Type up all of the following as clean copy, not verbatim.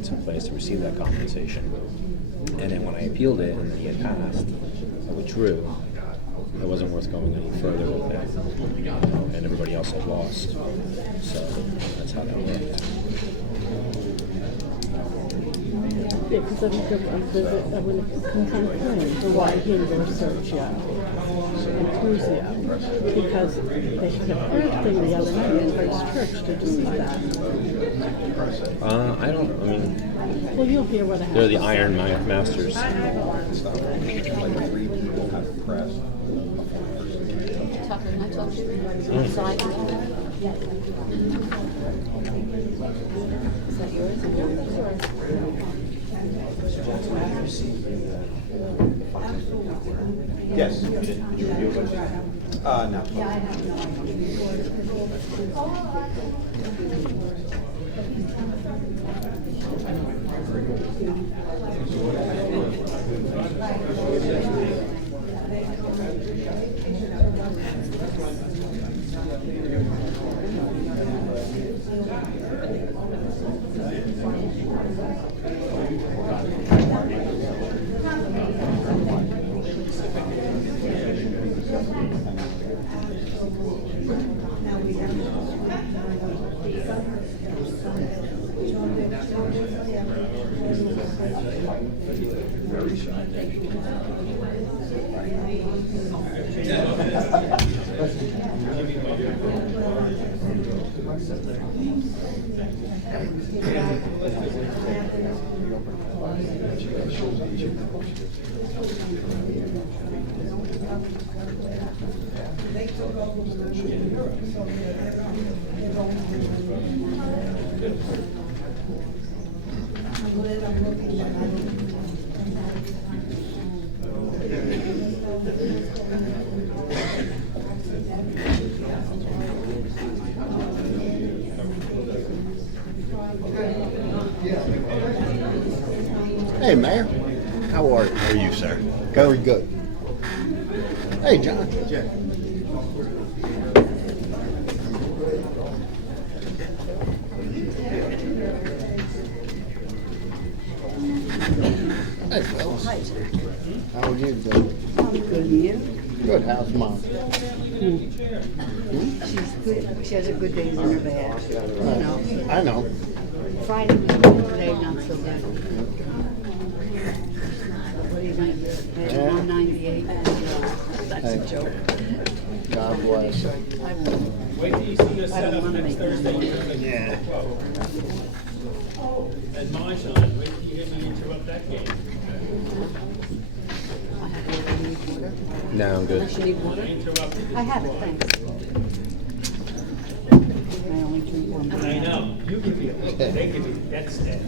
agreements in place to receive that compensation. And then when I appealed it and then he had passed, I withdrew. It wasn't worth going any further with that, and everybody else had lost. So that's how that worked. Yeah, because I think when it comes on claim, why hinder search yet? Who's yet? Because they heard thing the other night in Christ Church to decide that. I don't. I mean, well, you'll hear what I have. They're the Iron Masters. Like 3 people have press. Tucker, can I talk to you? Inside? Is that yours? Yes. Did you review it? No. Hey, Mayor. How are you? How are you, sir? Very good. Hey, John. Yeah. Hey, fellas. Hi. How are you doing? I'm good, and you? Good. How's Mom? She's good. She has her good days and her bad. You know. I know. Friday was good, today not so good. What do you think? Yeah. 198. That's a Hey. joke. God bless. I won't. Wait till you see us I set don't up want to next make Thursday. money. Yeah. And Marshawn, wait till you hear me interrupt that game. I have water. You need water? No, I'm good. Unless you need water? I have it, thanks. I only drink one. I know, you give me a look, they give me that stat.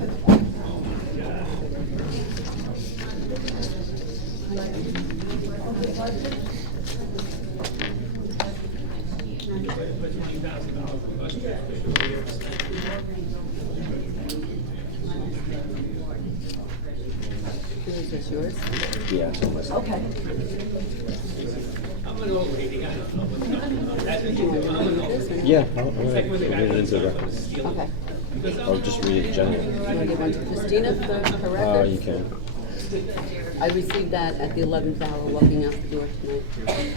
Is this yours? Yeah, it's almost. Okay. I'm an old lady, I don't know what's going on. That's what you do, I'm an old lady. Yeah, I'll read it into the record. Okay. I'll just read it generally. You want to give one to Christina for records? You can. I received that at the 11th hour walking out the door tonight.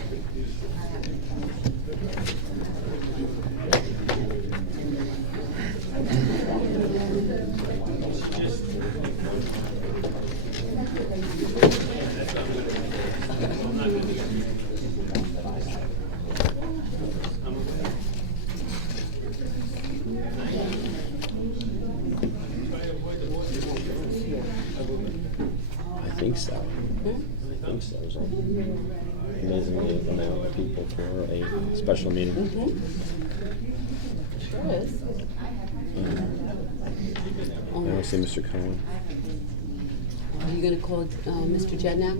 I think so. I think so. There's an amazingly amount of people for a special meeting. Sure is. I don't see Mr. Cohen. Are you going to call Mr. Jednak?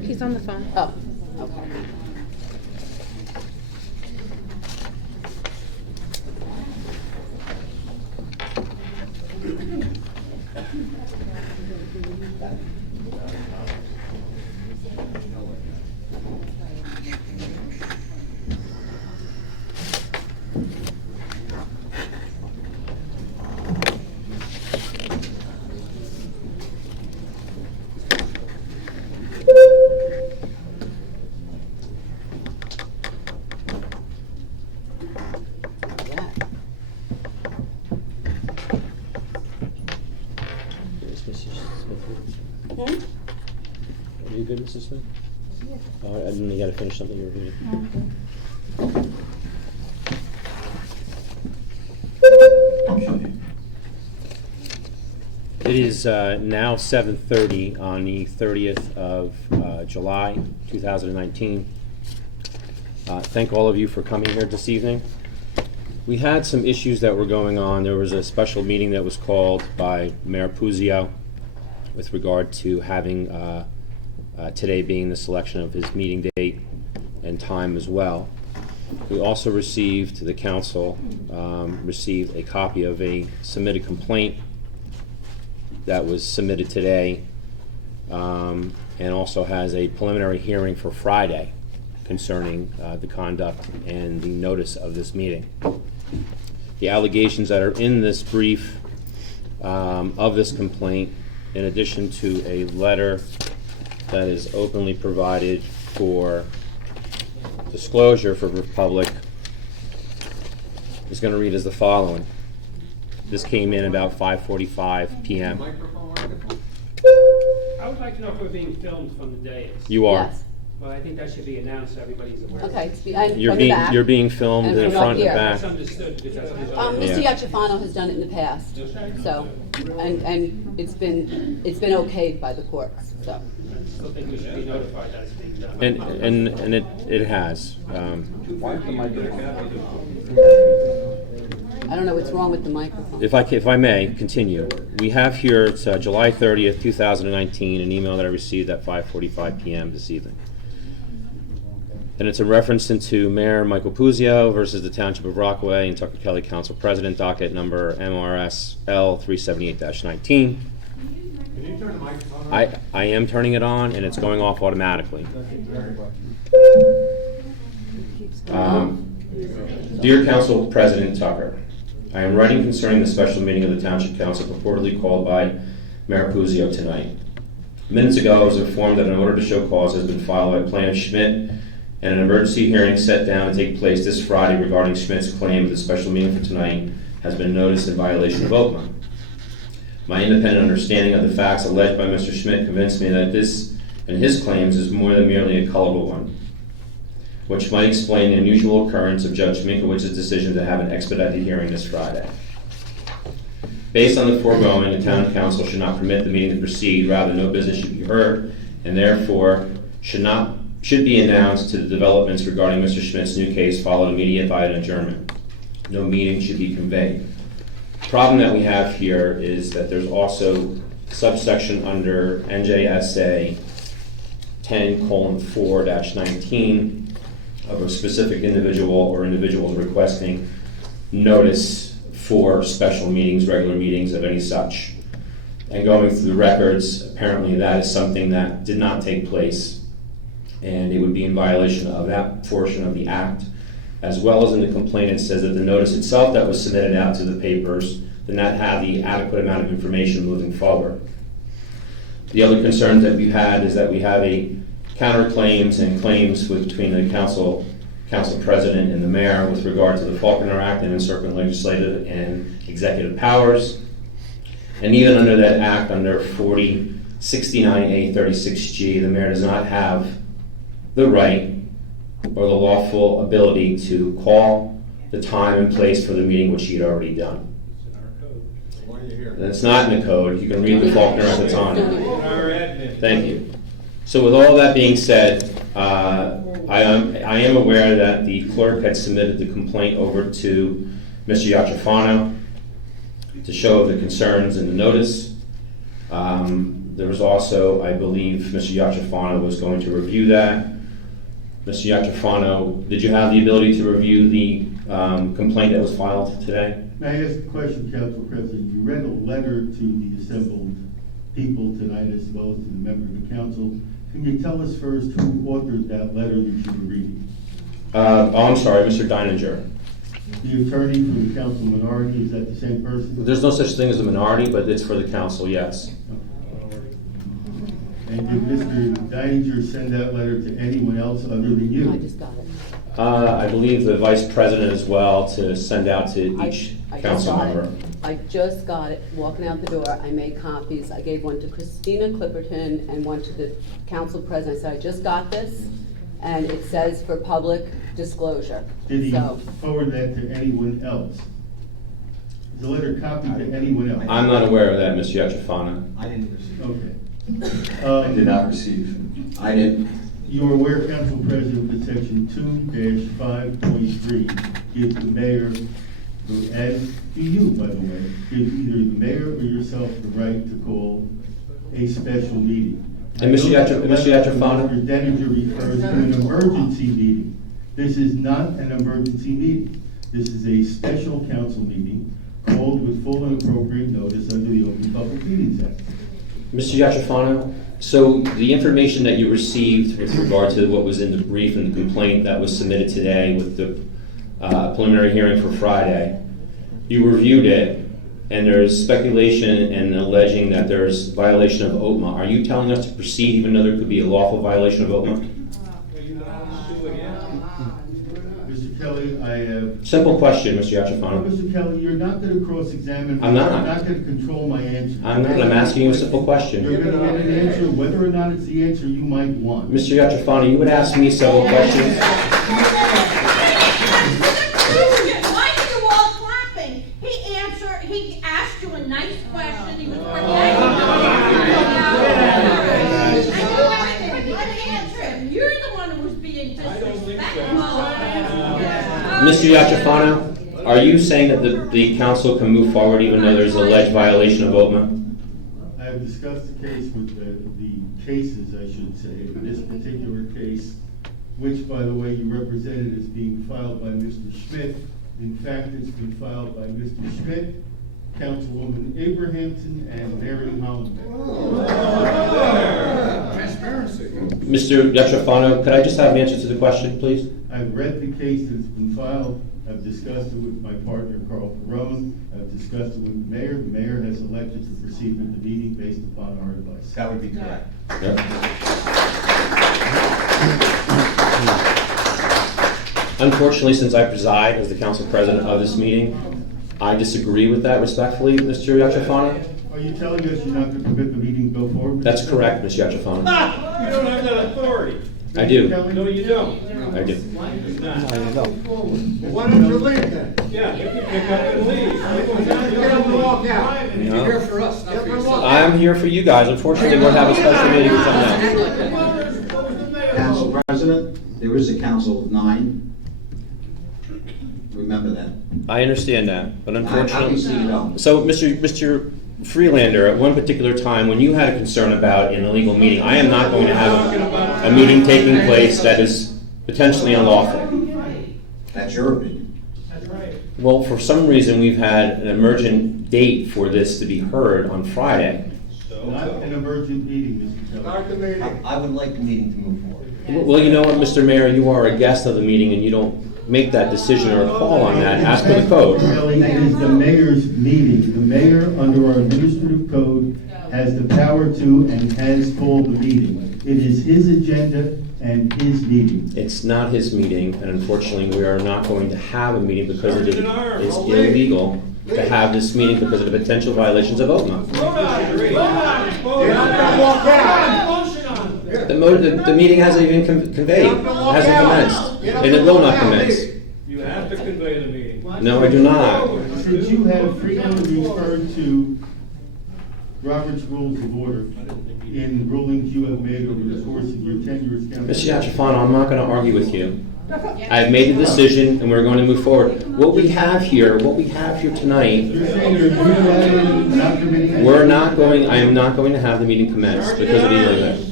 He's on the phone. Oh, okay. good, Mrs. Smith? And then you gotta finish something you're reading. Okay. It is now 7:30 on the 30th of July, 2019. Thank all of you for coming here this evening. We had some issues that were going on. There was a special meeting that was called by Mayor Puzio with regard to having today being the selection of his meeting date and time as well. We also received, the council received a copy of a submitted complaint that was submitted today, and also has a preliminary hearing for Friday concerning the conduct and the notice of this meeting. The allegations that are in this brief of this complaint, in addition to a letter that is openly provided for disclosure for the public, is going to read as the following. This came in about 5:45 p.m. I would like to know if we're being filmed from the dais. You are. Yes. Well, I think that should be announced so everybody's aware. Okay, it's behind, You're from the being back. you're being filmed And in from front up and here. back. That's understood because that's his Mr. Yeah. Yachafano has done it in the past, so, and it's been okayed by the courts, so. I still think we should be notified that it's being done. And it has. Why is the microphone? I don't know what's wrong with the microphone. If I may continue, we have here, it's July 30th, 2019, an email that I received at 5:45 p.m. this evening. And it's a reference into Mayor Michael Puzio versus the Township of Rockaway and Tucker Kelly Council President, docket number MRSL 378-19. Can you turn the microphone on? I am turning it on, and it's going off automatically. Dear Council President Tucker, I am writing concerning the special meeting of the Township Council purportedly called by Mayor Puzio tonight. Minutes ago, I was informed that an order to show cause has been filed by Plaintiff Schmidt, and an emergency hearing set down to take place this Friday regarding Schmidt's claim that the special meeting for tonight has been noticed in violation of OPMA. My independent understanding of the facts alleged by Mr. Schmidt convinced me that this and his claims is more than merely a culpable one, which might explain the unusual occurrence of Judge Minkowicz's decision to have an expedited hearing this Friday. Based on the foregoing, the Town Council should not permit the meeting to proceed, rather no business should be heard, and therefore should be announced to the developments regarding Mr. Schmidt's new case followed immediate by an adjournment. No meeting should be conveyed. The problem that we have here is that there's also subsection under NJSA 10:4-19 of a specific individual or individuals requesting notice for special meetings, regular meetings of any such. And going through the records, apparently that is something that did not take place, and it would be in violation of that portion of the act, as well as in the complaint it says that the notice itself that was submitted out to the papers did not have the adequate amount of information moving forward. The other concerns that we've had is that we have a counterclaims and claims between the council president and the mayor with regard to the Faulkner Act and certain legislative and executive powers. And even under that act, under 4069A36G, the mayor does not have the right or the lawful ability to call the time and place for the meeting, which he had already done. Why are you here? And it's not in the code. You can read the Faulkner Act that's on it. Our admin. Thank you. So with all that being said, I am aware that the clerk had submitted the complaint over to Mr. Yachafano to show the concerns in the notice. There was also, I believe, Mr. Yachafano was going to review that. Mr. Yachafano, did you have the ability to review the complaint that was filed today? May I ask a question, Council President? You read a letter to the assembled people tonight as well as to the member of the council. Can you tell us first who authored that letter that you were reading? I'm sorry, Mr. Deininger. The attorney for the council minority, is that the same person? There's no such thing as a minority, but it's for the council, yes. And did Mr. Deininger send that letter to anyone else other than you? I just got it. I believe the vice president as well to send out to each I just council got member. it. I just got it, walking out the door, I made copies, I gave one to Christina Clipperton and one to the council president, I said, I just got this, and it says for public disclosure, Did he so. forward that to anyone else? Is the letter copied to anyone else? I'm not aware of that, Mr. Yatrafano. I didn't receive it. Okay. I did not receive. I didn't. You are aware, Council President, that section 2-5.3 gives the mayor, and to you, by the way, gives either the mayor or yourself the right to call a special meeting. And Mr. Yatrafano? Mr. Denninger refers to an emergency meeting. This is not an emergency meeting. This is a special council meeting called with full and appropriate notice under the Open Public Meetings Act. Mr. Yatrafano, so the information that you received with regard to what was in the brief and the complaint that was submitted today with the preliminary hearing for Friday, you reviewed it, and there's speculation and alleging that there's violation of OTMA. Are you telling us to proceed even though there could be a lawful violation of OTMA? Mr. Kelly, I have... Simple question, Mr. Yatrafano. Mr. Kelly, you're not going to cross-examine. I'm not. You're not going to control my answer. I'm not. I'm asking you a simple question. You're going to get an answer, whether or not it's the answer you might want. Mr. Yatrafano, you would ask me several questions. Why are you all clapping? He asked you a nice question, he was protecting you. You're the one who was being disrespectful. Mr. Yatrafano, are you saying that the council can move forward even though there's alleged violation of OTMA? I have discussed the case with the cases, I should say, in this particular case, which, by the way, you represented as being filed by Mr. Schmidt. In fact, it's been filed by Mr. Schmidt, Councilwoman Abrahamson, and Mary Hollenbeck. Mr. Yatrafano, could I just have an answer to the question, please? I've read the case that's been filed. I've discussed it with my partner, Carl Perone. I've discussed it with the mayor. The mayor has elected to proceed with the meeting based upon our advice. That would be correct. Yep. Unfortunately, since I preside as the council president of this meeting, I disagree with that respectfully, Mr. Yatrafano. Are you telling us you're not going to permit the meeting to go forward? That's correct, Mr. Yatrafano. You don't have that authority. I do. No, you don't. I do. Well, why don't you leave then? Yeah, you can pick up and leave. Get up and walk out. No. You're here for us, not for yourself. I'm here for you guys. Unfortunately, we'll have a special meeting for something else. Council President, there is a council of 9. Remember that. I understand that, but unfortunately... Obviously you don't. So, Mr. Freelander, at one particular time, when you had a concern about an illegal meeting, I am not going to have a meeting taking place that is potentially unlawful. That's your opinion. Well, for some reason, we've had an emergent date for this to be heard on Friday. Not an emergent meeting, Mr. Kelly. Start the meeting. I would like the meeting to move forward. Well, you know what, Mr. Mayor, you are a guest of the meeting and you don't make that decision or call on that as per the code. Kelly, it is the mayor's meeting. The mayor, under our administrative code, has the power to and has called the meeting. It is his agenda and his meeting. It's not his meeting, and unfortunately, we are not going to have a meeting because it's illegal to have this meeting because of the potential violations of OTMA. The meeting hasn't even conveyed, it hasn't commenced, and it will not commence. You have to convey the meeting. No, I do not. Since you have frequently referred to Robert's Rules of Order in rulings you have made over the course of your tenure as council. Mr. Yatrafano, I'm not going to argue with you. I've made the decision, and we're going to move forward. What we have here tonight, You're saying you're unilaterally not permitting. I am not going to have the meeting commence because of the illegal.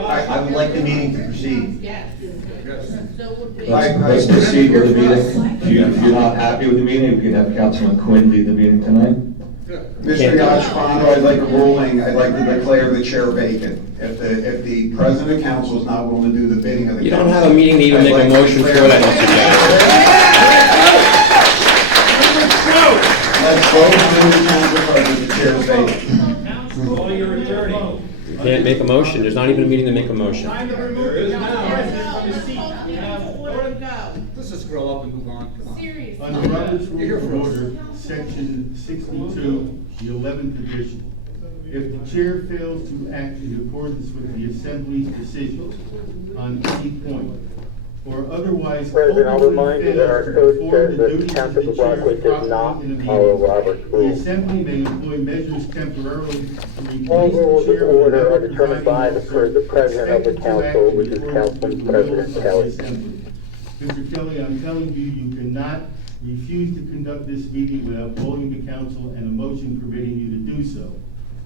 I would like the meeting to proceed. Let's proceed with the meeting. If you're not happy with the meeting, we can have Councilman Quinn lead the meeting tonight. Mr. Yatrafano, I'd like a ruling, I'd like to declare the chair vacant. If the president of council is not willing to do the bidding of the You council. don't have a meeting to even make a motion for that, Mr. Jackson. Let's vote to the council president, the chair is vacant. Call your attorney. You can't make a motion. There's not even a meeting to make a motion. There is now. Let's just grow up and move on. Come on. Under Robert's Rules of Order, section 62, the 11th edition. If the chair fails to act in accordance with the Assembly's decision on any point, or otherwise President, I'll remind you that our code says that the Township of Rockaway does not follow Robert's the rules. Assembly may employ measures temporarily to All replace rules the of chair order are of the determined by the President of the Council, which is Councilman President Kelly. Mr. Kelly, I'm telling you, you cannot refuse to conduct this meeting without calling the council and a motion permitting you to do so.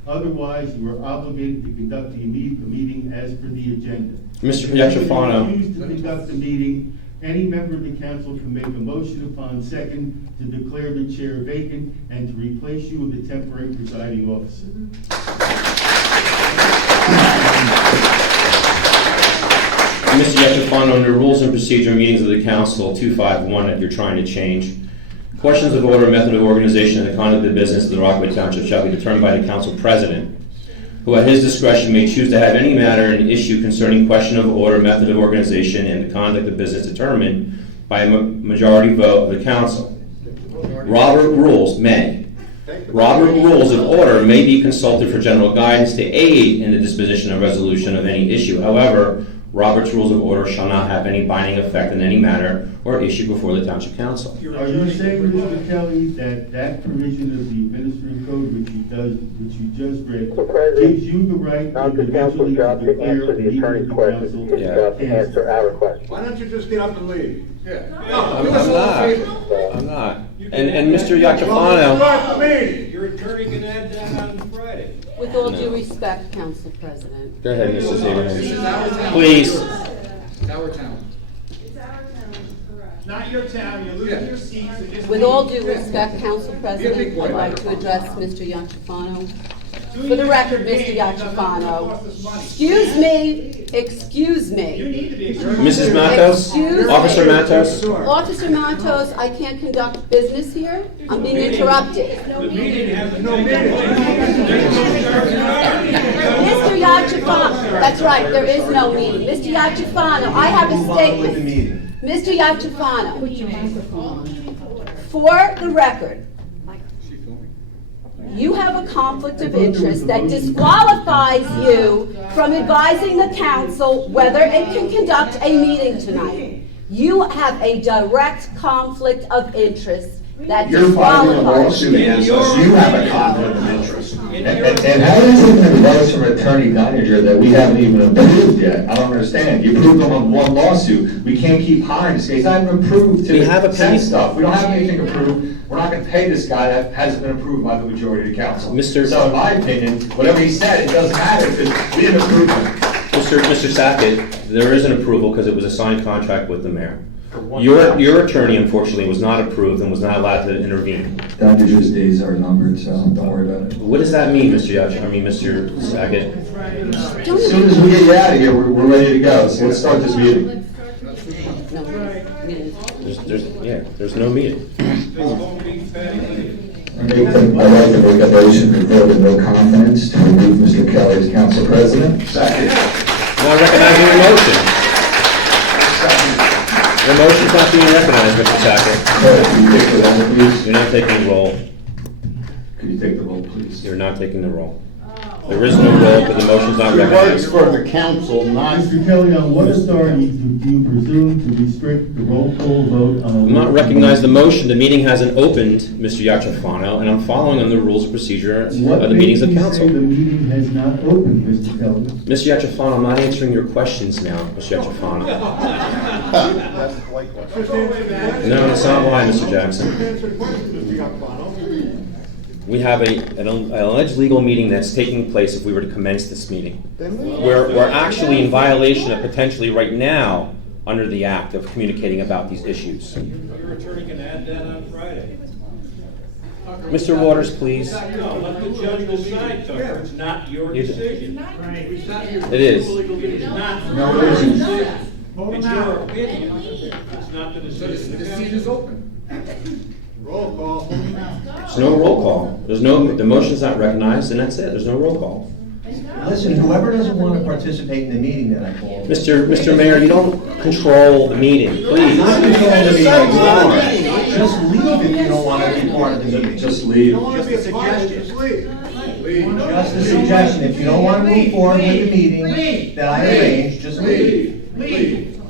Otherwise, you are obligated to conduct the meeting as per the agenda. Mr. If you Piatrofano. refuse to conduct the meeting, any member of the council can make a motion upon second to declare the chair vacant and to replace you with the temporary presiding officer. Mr. Piatrofano, under rules and procedure meetings of the council 251 that you're trying to change, questions of order, method of organization, and the conduct of business of the Rockaway Township shall be determined by the council president, who at his discretion may choose to have any matter and issue concerning question of order, method of organization, and the conduct of business determined by a majority vote of the council. Robert rules of order may be consulted for general guidance to aid in the disposition or resolution of any issue. However, Robert's rules of order shall not have any binding effect in any matter or issue before the Township Council. Are you saying, Mr. Kelly, that provision of the administrative code which you just read gives you the right Now to it's the council's individually job to declare answer the the meeting of attorney's the questions. council? It's job to answer our questions. Why don't you just get up and leave? Yeah. I'm not. And Mr. Piatrofano. Start the meeting. Your attorney can add that on Friday. With all due respect, Council President. Go ahead, Mrs. This is our Abrams. town. Please. It's our town. Not your town, you're losing your seats. so just With leave. all due respect, Council President, I'd like to address Mr. Iacofano. For the record, Mr. Iacofano, excuse You me. need to be adjourned. Mrs. Matos? Excuse me. Officer Matos? Officer Matos, I can't conduct business here. I'm being interrupted. The meeting has No meeting. Mr. Iacofano, that's right, there is no meeting. Mr. Iacofano, I have a statement. Mr. Iacofano, Put your microphone on. for the record, you have a conflict of interest that disqualifies you from advising the council whether it can conduct a meeting tonight. You have a direct conflict of interest that You're filing a disqualifies lawsuit you. against us, you have a conflict of interest. And how is it an advice from Attorney Deininger that we haven't even approved yet? I don't understand. You approved them on one lawsuit. We can't keep hiring this guy. He's not even approved We have a to send penny- stuff. We don't have anything approved. We're not gonna pay this guy that hasn't been approved by the majority of the council. Mr. So in my opinion, whatever he said, it doesn't matter because we didn't approve him. Mr. Sackett, there is an approval because it was a signed contract with the mayor. Your attorney, unfortunately, was not approved and was not allowed to intervene. Deininger's days are numbered, so don't worry about it. What does that mean, Mr. Sackett? As soon as we get you out of here, we're ready to go. So let's start this meeting. There's no meeting. I'd like to make a motion to vote in no confidence to remove Mr. Kelly as council president. Second. Not recognizing your motion. Your motion's not being recognized, Mr. Sackett. Can you take the roll, please? You're not taking the roll. Could you take the roll, please? You're not taking the roll. There is no roll, but the motion's not It works recognized. for the council, not. Mr. Kelly, on what authority do you presume to restrict the roll call vote on a... I'm not recognizing the motion. The meeting hasn't opened, Mr. Iacofano, and I'm following on the rules of procedure of the meetings of council. What makes you say the meeting has not opened, Mr. Kelly? Mr. Iacofano, I'm not answering your questions now, Mr. Iacofano. That's the white question. No, that's not why, Mr. Jackson. Answer the question, Mr. Iacofano. We have an alleged legal meeting that's taking place if we were to commence this meeting. We're actually in violation of potentially right now under the act of communicating about these issues. Your attorney can add that on Friday. Mr. Waters, please. No, let the judge decide, Tucker. It's not your decision. It is. It is not. No, it isn't. It's your opinion. It's not the decision. The seat is open. Roll call. There's no roll call. The motion's not recognized, and that's it. There's no roll call. Listen, whoever doesn't want to participate in the meeting that I called. Mr. Mayor, you don't control the meeting, please. Not control the meeting. Just leave if you don't want to be part of the meeting. Just leave. Don't want to be a part of it, suggestion. just leave. Leave. Just a suggestion, if you don't want to move forward with the meeting that I arranged, just leave. Leave.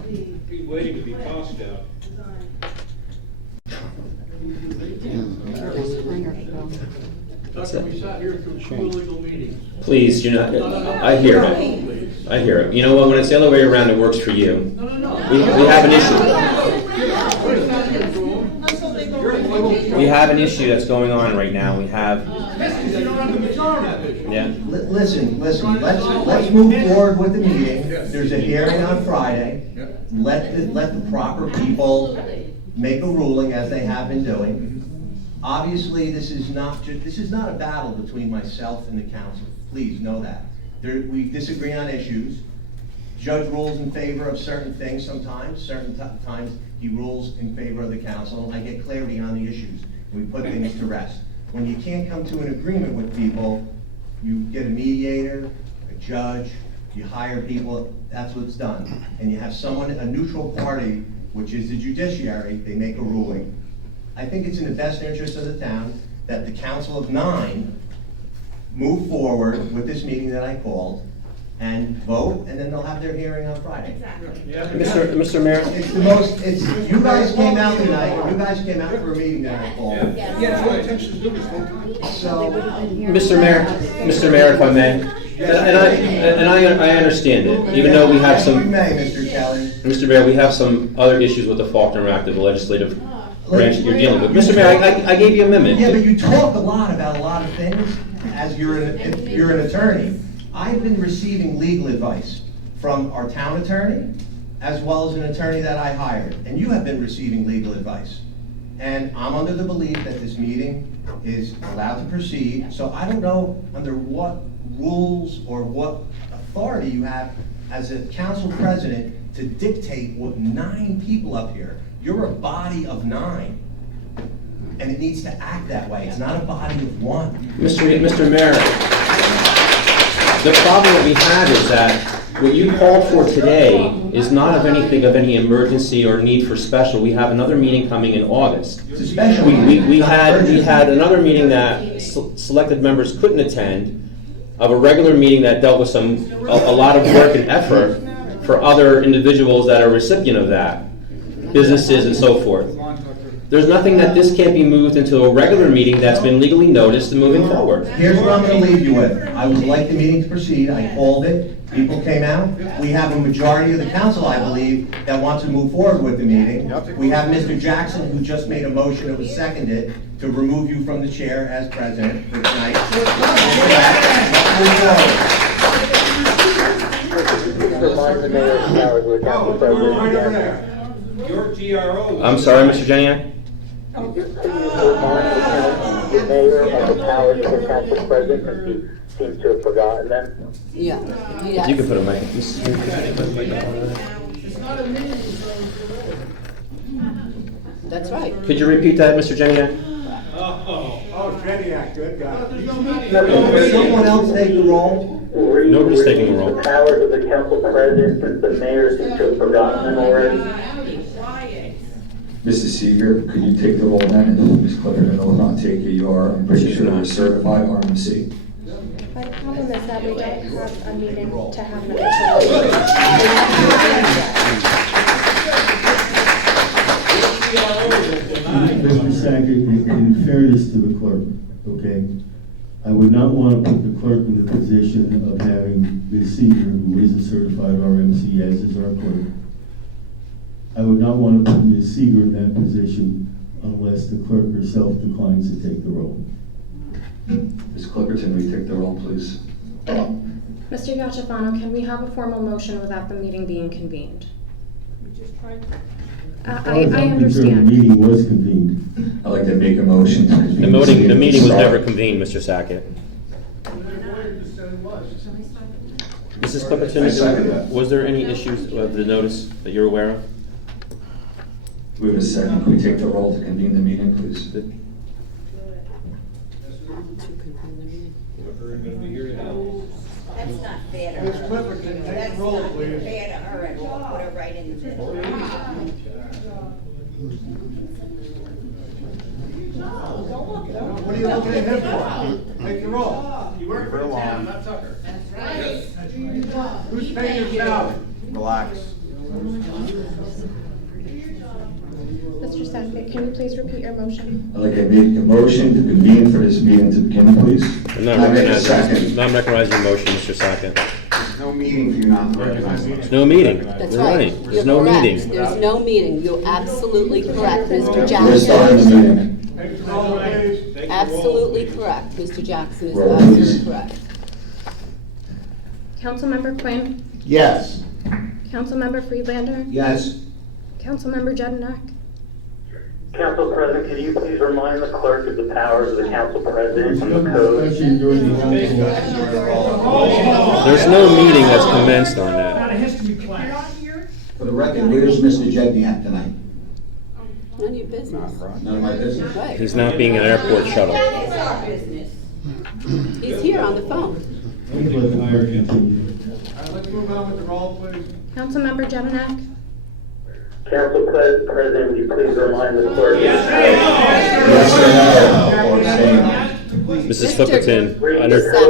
Be waiting to be tossed out. We sat here through two illegal meetings. Please, you're not, I hear it. I hear it. You know what, when it's the other way around, it works for you. We have an issue. We have an issue that's going on right now. We have, yeah. Listen, let's move forward with the meeting. There's a hearing on Friday. Let the proper people make a ruling as they have been doing. Obviously, this is not a battle between myself and the council. Please know that. We disagree on issues. Judge rules in favor of certain things sometimes. Certain times he rules in favor of the council, and I get clarity on the issues. And we put things to rest. When you can't come to an agreement with people, you get a mediator, a judge, you hire people. That's what's done. And you have someone, a neutral party, which is the judiciary. They make a ruling. I think it's in the best interest of the town that the Council of 9 move forward with this meeting that I called and vote, and then they'll have their hearing on Friday. Exactly. Mr. Mayor? You guys came out tonight, you guys came out for a meeting that I called. So, Mr. Mayor, if I may, and I understand it, even though we have some. You may, Mr. Kelly. Mr. Mayor, we have some other issues with the Faulkner Act, the legislative branch that you're dealing with. Mr. Mayor, I gave you a minute. Yeah, but you talk a lot about a lot of things as you're an attorney. I've been receiving legal advice from our town attorney as well as an attorney that I hired, and you have been receiving legal advice. And I'm under the belief that this meeting is allowed to proceed, so I don't know under what rules or what authority you have as a council president to dictate what 9 people up here. You're a body of 9, and it needs to act that way. It's not a body of 1. Mr. Mayor, the problem that we have is that what you called for today is not of any emergency or need for special. We have another meeting coming in August. It's a special. We had another meeting that selected members couldn't attend, of a regular meeting that dealt with a lot of work and effort for other individuals that are recipient of that, businesses and so forth. There's nothing that this can't be moved into a regular meeting that's been legally noticed and moving forward. Here's what I'm going to leave you with. I would like the meeting to proceed. I called it. People came out. We have a majority of the council, I believe, that wants to move forward with the meeting. We have Mr. Jackson, who just made a motion that was seconded to remove you from the chair as president for tonight. Remind the mayor of powers of the council president. Your GRO. I'm sorry, Mr. Janiak? Remind the mayor of the powers of the council president, and he seems to have forgotten them. Yeah. If you could put a mic. That's right. Could you repeat that, Mr. Janiak? Oh, Jediac, good guy. Will someone else take the role? Nobody's taking a role. The powers of the council president, since the mayor seems to have forgotten them already. Mrs. Seeger, could you take the role then? And Ms. Clifford will not take it. You are, I'm pretty sure, a certified RMC. My problem is that we don't have a meeting to have an official Mr. Sackett, in fairness to the clerk, okay, I would not want to put the clerk in the position of having Ms. Seeger, who is a certified RMC, as is our clerk. I would not want to put Ms. Seeger in that position unless the clerk herself declines to take the role. Ms. Clipperton, will you take the role, please? Mr. Gachafano, can we have a formal motion without the meeting being convened? We just tried to. I understand. The meeting was convened. I'd like to make a motion. The meeting was never convened, Mr. Sackett. Mrs. Clipperton, was there any issues with the notice that you're aware of? We have a second. Can we take the roll to convene the meeting, please? That's not fair to Ms. her. Clipperton, take the roll, please. Fair to her, and we'll put her right in the middle. What are you looking at him for? Make the roll. You work for the town, not Tucker. Who's paying your salary? Relax. Mr. Southgate, can you please repeat your motion? I'd like to make a motion to convene for this meeting to begin, please. I'm not I make a recognizing, second. not recognizing your motion, Mr. Sackett. There's no meeting for you not to recognize me. There's no meeting. That's We're right. running. You're There's no correct. meeting. There's no meeting. You're absolutely correct, Mr. We're starting the Jackson. meeting. Take the roll, please. Absolutely correct. Mr. Jackson is Roll, absolutely please. correct. Councilmember Quinn, Yes. Councilmember Friedlander, Yes. Councilmember Jedinak, Council President, can you please remind the clerk of the powers of the council president and the code? Especially during the roll There's no meeting that's commenced on that. Not a history class. For the record, where's Mr. Jedniak tonight? None of your business. None of my business. Right. He's not being an airport shuttle. That is our business. He's here on the phone. Let the clerk continue. Let's move on with the roll, please. Councilmember Jedinak, Council President, would you please remind the clerk? Yes or no? Or abstain? Mrs. Clipperton,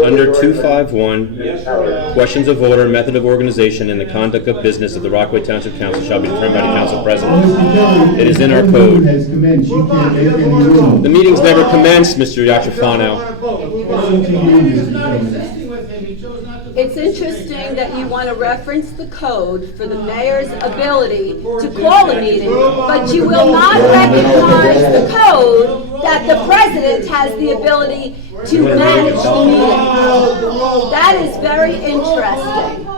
under 251, questions of order, method of organization, and the conduct of business of the Rockaway Township Council shall be determined by the council president. It is in our code. Has commenced. You can't make any rules. The meeting's never commenced, Mr. Yachafano. Listen to you, Mr. Kelly. It's interesting that you want to reference the code for the mayor's ability to call a meeting, but you will not recognize the code that the president has the ability to manage the meeting. That is very interesting.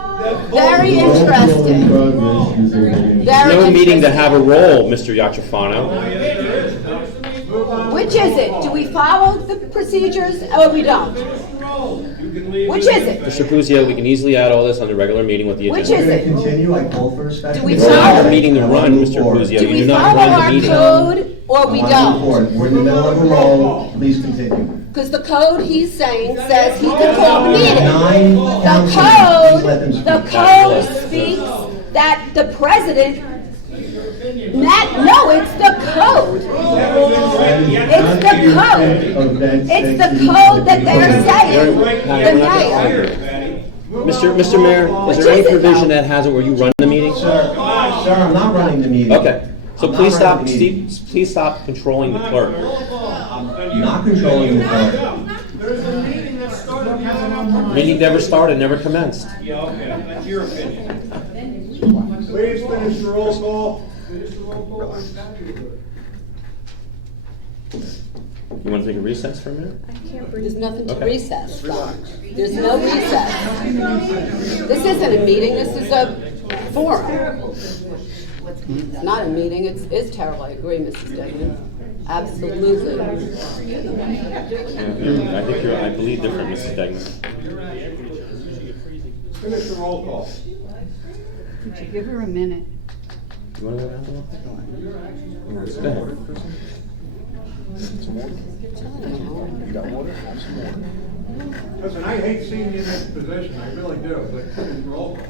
Very interesting. There's no meeting to have a roll, Mr. Yachafano. Which is it? Do we follow the procedures or we don't? Which is it? Mr. Puzio, we can easily add all this on the regular meeting with the Which agenda. is it? Continue, I call for a special. Do we We have a follow? meeting to run, Mr. Puzio. Do You we do not follow run the our meeting. code or we don't? We're in the middle of a roll, please continue. Because the code he's saying says he can call a meeting. Nine councilors, please let them The speak. code speaks that the president, no, it's the code. It's the code. It's the code that they're saying, the mayor. Mr. Mayor, is there any provision that has it where you run the meeting? Sir, I'm not running the meeting. Okay, so I'm not please stop, running the meeting. please stop controlling the clerk. I'm not controlling the clerk. There's a meeting that started. Meeting never started, never commenced. Yeah, okay, that's your opinion. Please finish the roll call. You want to take a recess for a minute? I can't breathe. There's nothing to Okay. recess from. There's no recess. This isn't a meeting, this is a forum. It's not a meeting, it's terrible, I agree, Mrs. Degnan. Absolutely. I think I believe different, Mrs. Degnan. Finish the roll call. Would you give her a minute? You want to go down there? Go ahead. Listen, I hate seeing you in this position, I really do, but finish the roll call.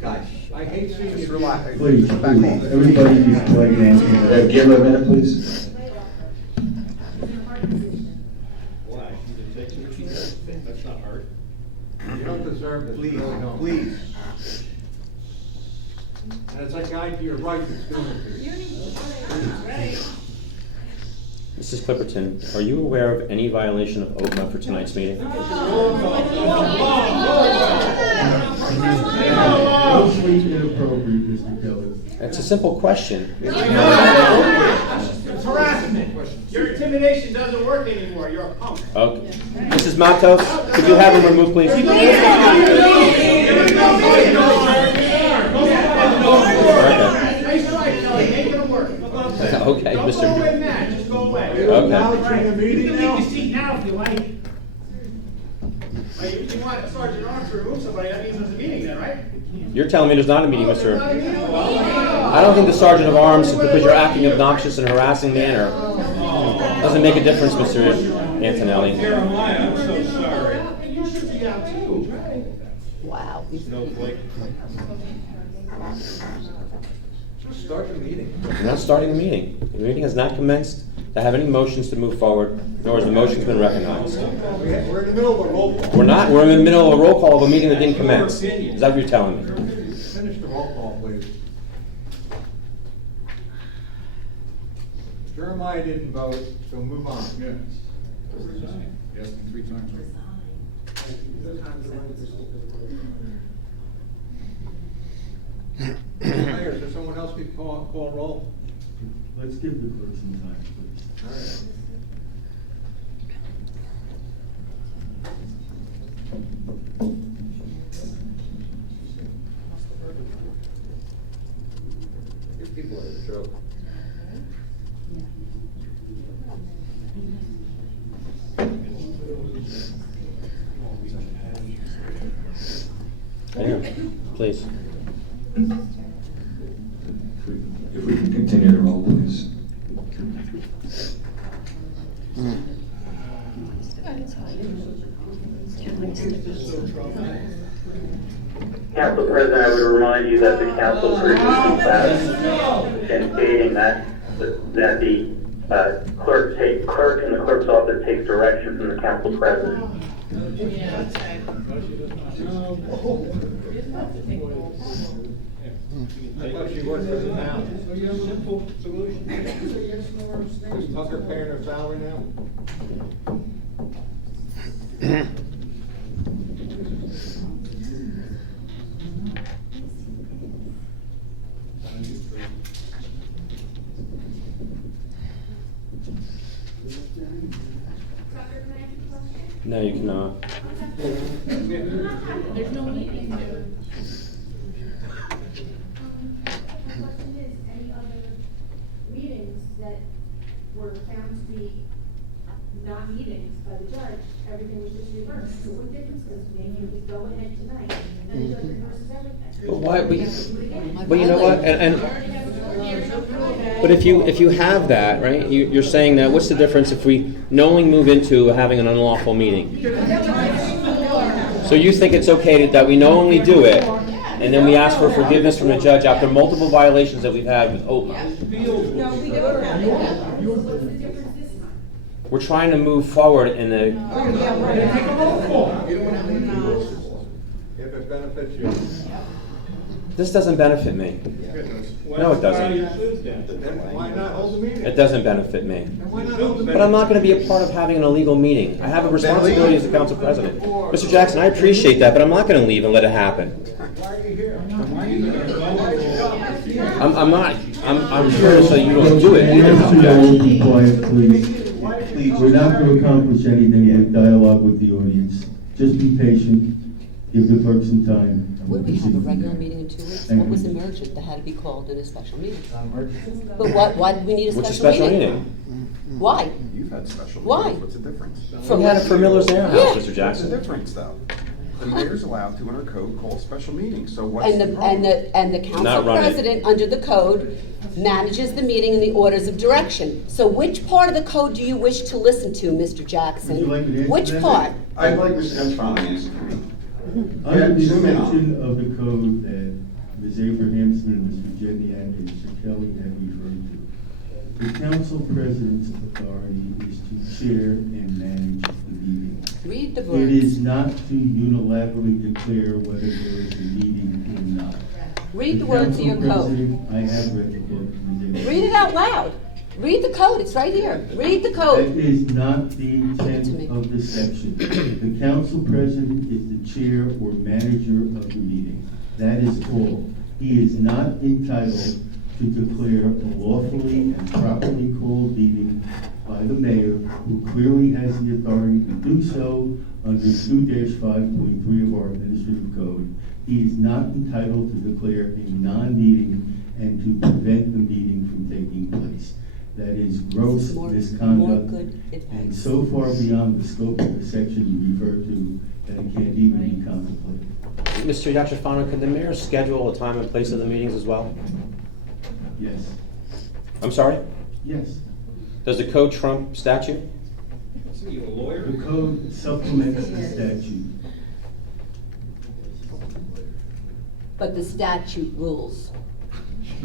Gosh. I hate seeing you. Just relax. Please, everybody be quiet and answer. Give her a minute, please. That's not hard. You don't deserve this, you really don't. Please. And it's a guy to your right that's doing it to you. Mrs. Clipperton, are you aware of any violation of OPMA for tonight's meeting? No sleep inappropriate, Mr. Kelly. It's a simple question. It's harassment. Your intimidation doesn't work anymore, you're a punk. Okay. Mrs. Matos, could you have him removed, please? Okay, Don't Mr. go away mad, just go away. Okay. You can leave the seat now if you like. If you want Sergeant Arms to remove somebody, that means there's a meeting then, right? You're telling me there's not a meeting, Mr. I don't think the Sergeant of Arms, because you're acting obnoxious in a harassing manner, doesn't make a difference, Mr. Antonelli. Jeremiah, I'm so sorry. You should be out too. Wow. Snowflake. Just start the meeting. We're not starting the meeting. The meeting has not commenced to have any motions to move forward, nor has the motion's been recognized. We're in the middle of a roll call. We're not. We're in the middle of a roll call of a meeting that didn't commence. Is that what you're telling me? Finish the roll call, please. Jeremiah didn't vote, so move on. Yes. Yes, 3 times. Mayor, is there someone else we call roll? Let's give the clerk some time, please. All right. Give people a joke. Mayor, please. If we can continue to roll, please. Council President, I would remind you that the council previously passed in stating that the clerk in the clerk's office takes direction from the council president. I thought she worked for the town. So you have a simple solution. Is Tucker paying her salary now? No, you cannot. There's no meeting. Any other meetings that were found to be not meetings by the judge, everything was just reversed. So what difference does it make if we go ahead tonight and the judge reverses everything? But why? But you know what? But if you have that, right? You're saying that. What's the difference if we knowingly move into having an unlawful meeting? So you think it's okay that we knowingly do it, and then we ask for forgiveness from the judge after multiple violations that we've had with OPMA? No, we don't have that. We're trying to move forward in the. If it benefits you. This doesn't benefit me. No, it doesn't. Then why not hold the meeting? It doesn't benefit me. Then why not hold the meeting? But I'm not going to be a part of having an illegal meeting. I have a responsibility as a council president. Mr. Jackson, I appreciate that, but I'm not going to leave and let it happen. Why are you here? I'm not. I'm here so you don't do it either, Mr. Jackson. Be quiet, please. We're not going to accomplish anything with dialogue with the audience. Just be patient. Give the clerk some time. Would we have a regular meeting in 2 weeks? What was emergent that had to be called in a special meeting? But why did we need a What's a special special meeting? meeting? Why? You've had special Why? meetings, what's the difference? We had it for Miller's Air House, Yeah. Mr. What's the Jackson. difference, though? The mayor's allowed to, under code, call special meetings, so what's And the the, problem? and the council Not run it. president, under the code, manages the meeting in the orders of direction. So which part of the code do you wish to listen to, Mr. Jackson? Would you like me to answer Which that? part? I'd like Mr. Edgefon to answer for me. Under the zoom in on. section of the code that Ms. Abrahamson and Mr. Jedniak and Mr. Kelly have referred to, the council president's authority is to chair and manage the meeting. Read the It is words. not to unilaterally declare whether there is a meeting or not. Read the words of your Council code. President, I have read the book. Ms. Read it out loud. Read the code, it's right here. Read the That code. is not the intent of the section. The council president is the chair or manager of the meeting. That is all. He is not entitled to declare a lawfully and properly called meeting by the mayor, who clearly has the authority to do so under 2-5.3 of our administrative code. He is not entitled to declare a non-meeting and to prevent the meeting from taking place. That is gross More misconduct good and advice. so far beyond the scope of the section you refer to that it can't even be contemplated. Mr. Yachafano, could the mayor schedule a time and place of the meetings as well? Yes, I'm sorry? yes. Does the code trump statute? The code supplements the statute. But the statute rules.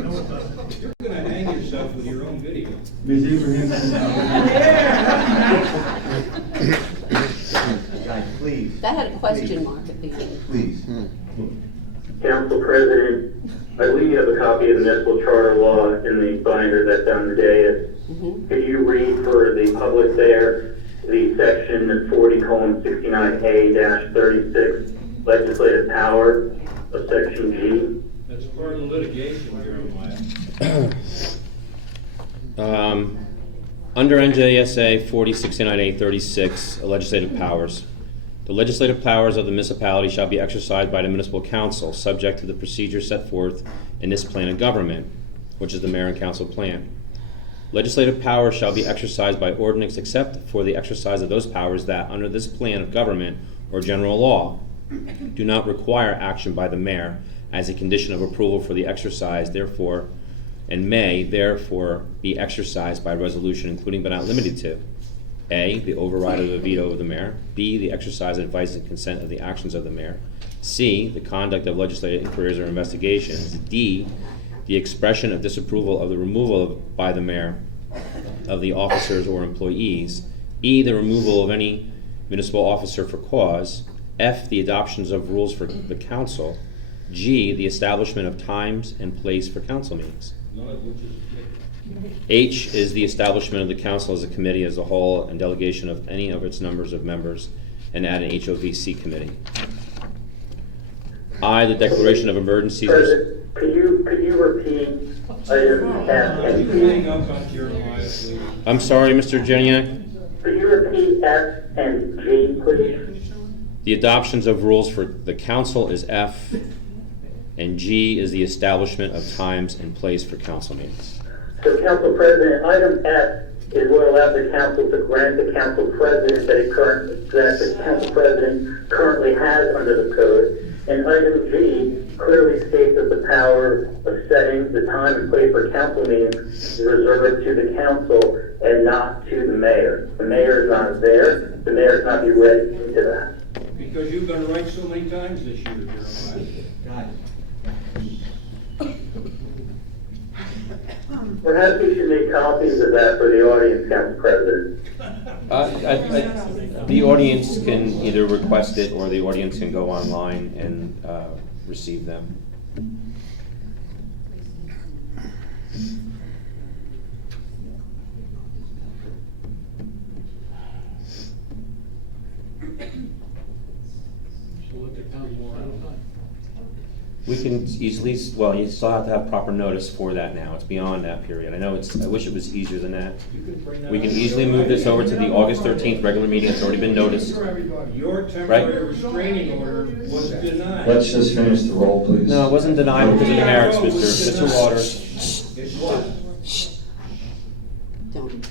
You're gonna hang yourself with your own video. Ms. Abrahamson. Guys, please. That had a question mark at the end. Please. Council President, I believe you have a copy of the municipal charter law in the binder that's on the dais. Could you read for the public there, the section 40:69A-36, legislative power of section G? That's part of the litigation, Jeremiah. Under NJSA 4069A36, legislative powers. The legislative powers of the municipality shall be exercised by the municipal council, subject to the procedures set forth in this plan of government, which is the mayor and council plan. Legislative powers shall be exercised by ordinance except for the exercise of those powers that, under this plan of government or general law, do not require action by the mayor as a condition of approval for the exercise, therefore, and may therefore be exercised by resolution, including but not limited to: A, the override of the veto of the mayor; B, the exercise, advice, and consent of the actions of the mayor; C, the conduct of legislative inquiries or investigations; D, the expression of disapproval of the removal by the mayor of the officers or employees; E, the removal of any municipal officer for cause; F, the adoptions of rules for the council; G, the establishment of times and place for council meetings. H is the establishment of the council as a committee as a whole and delegation of any of its numbers of members, and add an HOVC committee. I, the declaration of emergencies. President, could you repeat items F and G? I'm sorry, Mr. Jeniak. Could you repeat F and G, please? The adoptions of rules for the council is F, and G is the establishment of times and place for council meetings. So, Council President, item F is what allows the council to grant the council president that the council president currently has under the code. And item G clearly states that the power of setting the time and place for council meetings is reserved to the council and not to the mayor. The mayor is not there. The mayor is not be ready to that. Because you've been right so many times this year, Jeremiah. Perhaps we should make copies of that for the audience, Council President. The audience can either request it or the audience can go online and receive them. We can easily, well, you still have to have proper notice for that now. It's beyond that period. I know I wish it was easier than that. We can easily move this over to the August 13th regular meeting. It's already been noticed. Your temporary restraining order was denied. Let's just finish the roll, please. No, it wasn't denied because of the merits, Mr. Waters. It was. Don't.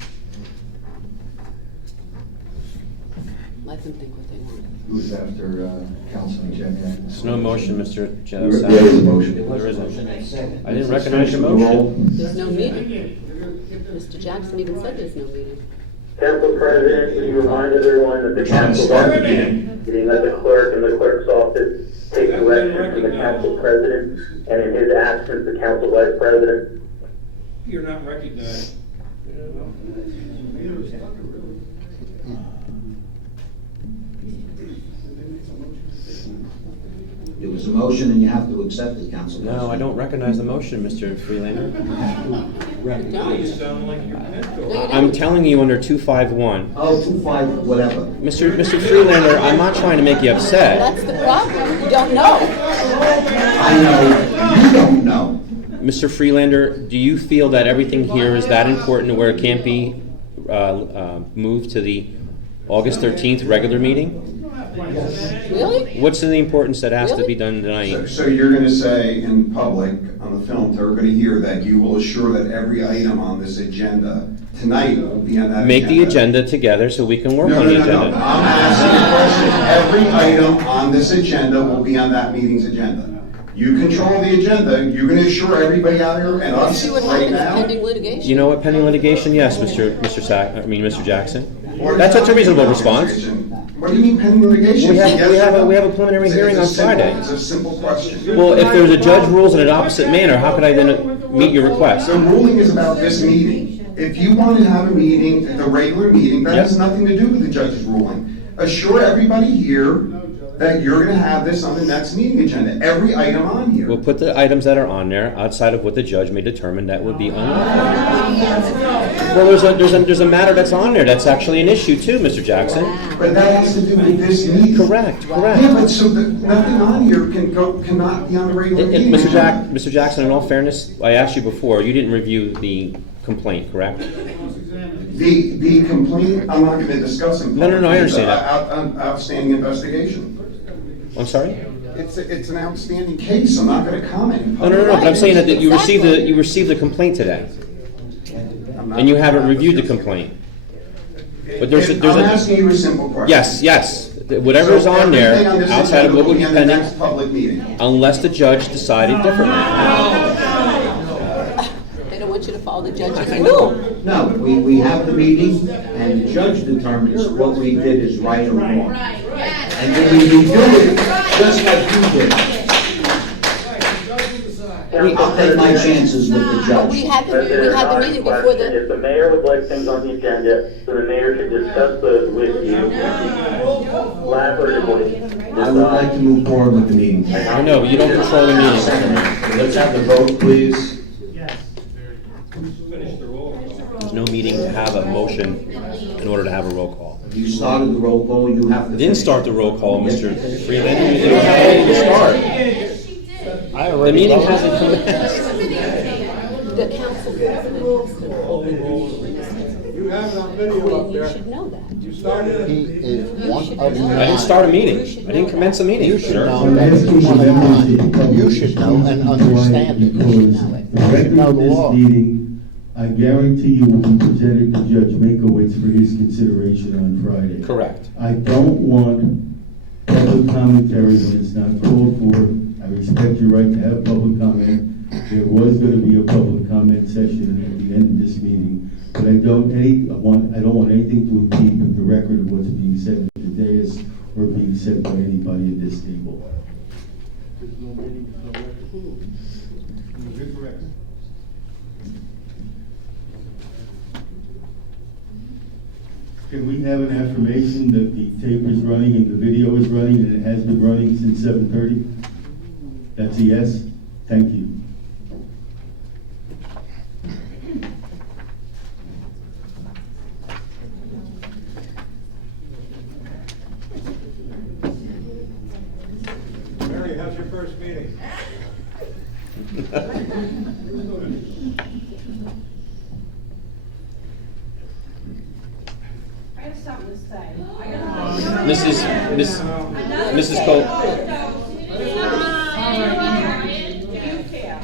Let them think what they want. Who's after Councilman Jeniak? There's no motion, Mr. There is a motion. There isn't. I didn't recognize your motion. There's no meeting. Mr. Jackson even said there's no meeting. Council President, would you remind everyone that the council meeting that the clerk and the clerk's office take direction from the council president, and in his absence, the council vice president? You're not recognized. There was a motion and you have to accept it, Council President. No, I don't recognize the motion, Mr. Freelander. You sound like your mentor. I'm telling you under 251. Oh, 25, whatever. Mr. Freelander, I'm not trying to make you upset. That's the problem. You don't know. I know, you don't know. Mr. Freelander, do you feel that everything here is that important where it can't be moved to the August 13th regular meeting? Really? What's the importance that has to be done tonight? So you're gonna say in public, on the film, to everybody here, that you will assure that every item on this agenda tonight will be on that agenda? Make the agenda together so we can work on the agenda. No. I'm asking a question. Every item on this agenda will be on that meeting's agenda. You control the agenda. You're gonna assure everybody out here and us See what right happens now? pending litigation. You know what, pending litigation? Yes, Mr. Jackson. That's a reasonable response. What do you mean pending litigation? We have, Yes we or have, no? we have a preliminary It's a hearing on simple- Friday. It's a simple question. Well, if there's a judge rules in an opposite manner, how could I then meet your request? The ruling is about this meeting. If you want to have a meeting, the regular meeting, that has nothing to do with the judge's ruling. Assure everybody here that you're gonna have this on the next meeting agenda, every item on here. We'll put the items that are on there outside of what the judge may determine that would be unlawful. Well, there's a matter that's on there that's actually an issue too, Mr. Jackson. But that has to do with this meeting. Correct. Yeah, but so nothing on here cannot be on the regular meeting. Mr. Jackson, in all fairness, I asked you before, you didn't review the complaint, correct? The complaint, I'm not gonna discuss in public. No, I understand that. Outstanding investigation. I'm sorry? It's an outstanding case, I'm not gonna comment in No, public. but I'm saying that you received the complaint today, and you haven't reviewed the complaint. But there's I'm asking you a simple question. Yes. Whatever's So on there, everything on this outside of agenda what will would be be on the pending, next public meeting. unless the judge decided differently. They don't want you to follow the judge's rule. No, we have the meeting, and the judge determines what we did is right or wrong. And then we do it just like you did. I'll take my chances with the judge. We had the meeting before If the mayor would like things on the agenda, then the mayor should discuss those with you collaboratively. I would like to move forward with the meeting. I know, but you don't control the meeting. Let's have the vote, please. There's no meeting to have a motion in order to have a roll call. You started the roll call, you have to. Didn't start the roll call, Mr. Freeman. You don't have anything to start. The meeting hasn't commenced. The council president has to open the meeting. You have it on video up there. You should know that. You started He it. is one of I didn't nine. start a meeting. I didn't commence a meeting. You should sir. know that he's one of nine. You should know and understand it. You should know it. The You should record know of the this law. meeting, I guarantee you, will be presented to Judge Minkowitz for his consideration on Friday. Correct. I don't want public commentary when it's not called for. I respect your right to have public comment. There was gonna be a public comment session at the end of this meeting, but I don't want anything to impede with the record of what's being said at the dais or being said by anybody at this table. Can we have an affirmation that the tape is running and the video is running and it has been running since 7:30? That's a yes? Thank you. Mary, how's your first meeting? I have something to say. Mrs. Cole.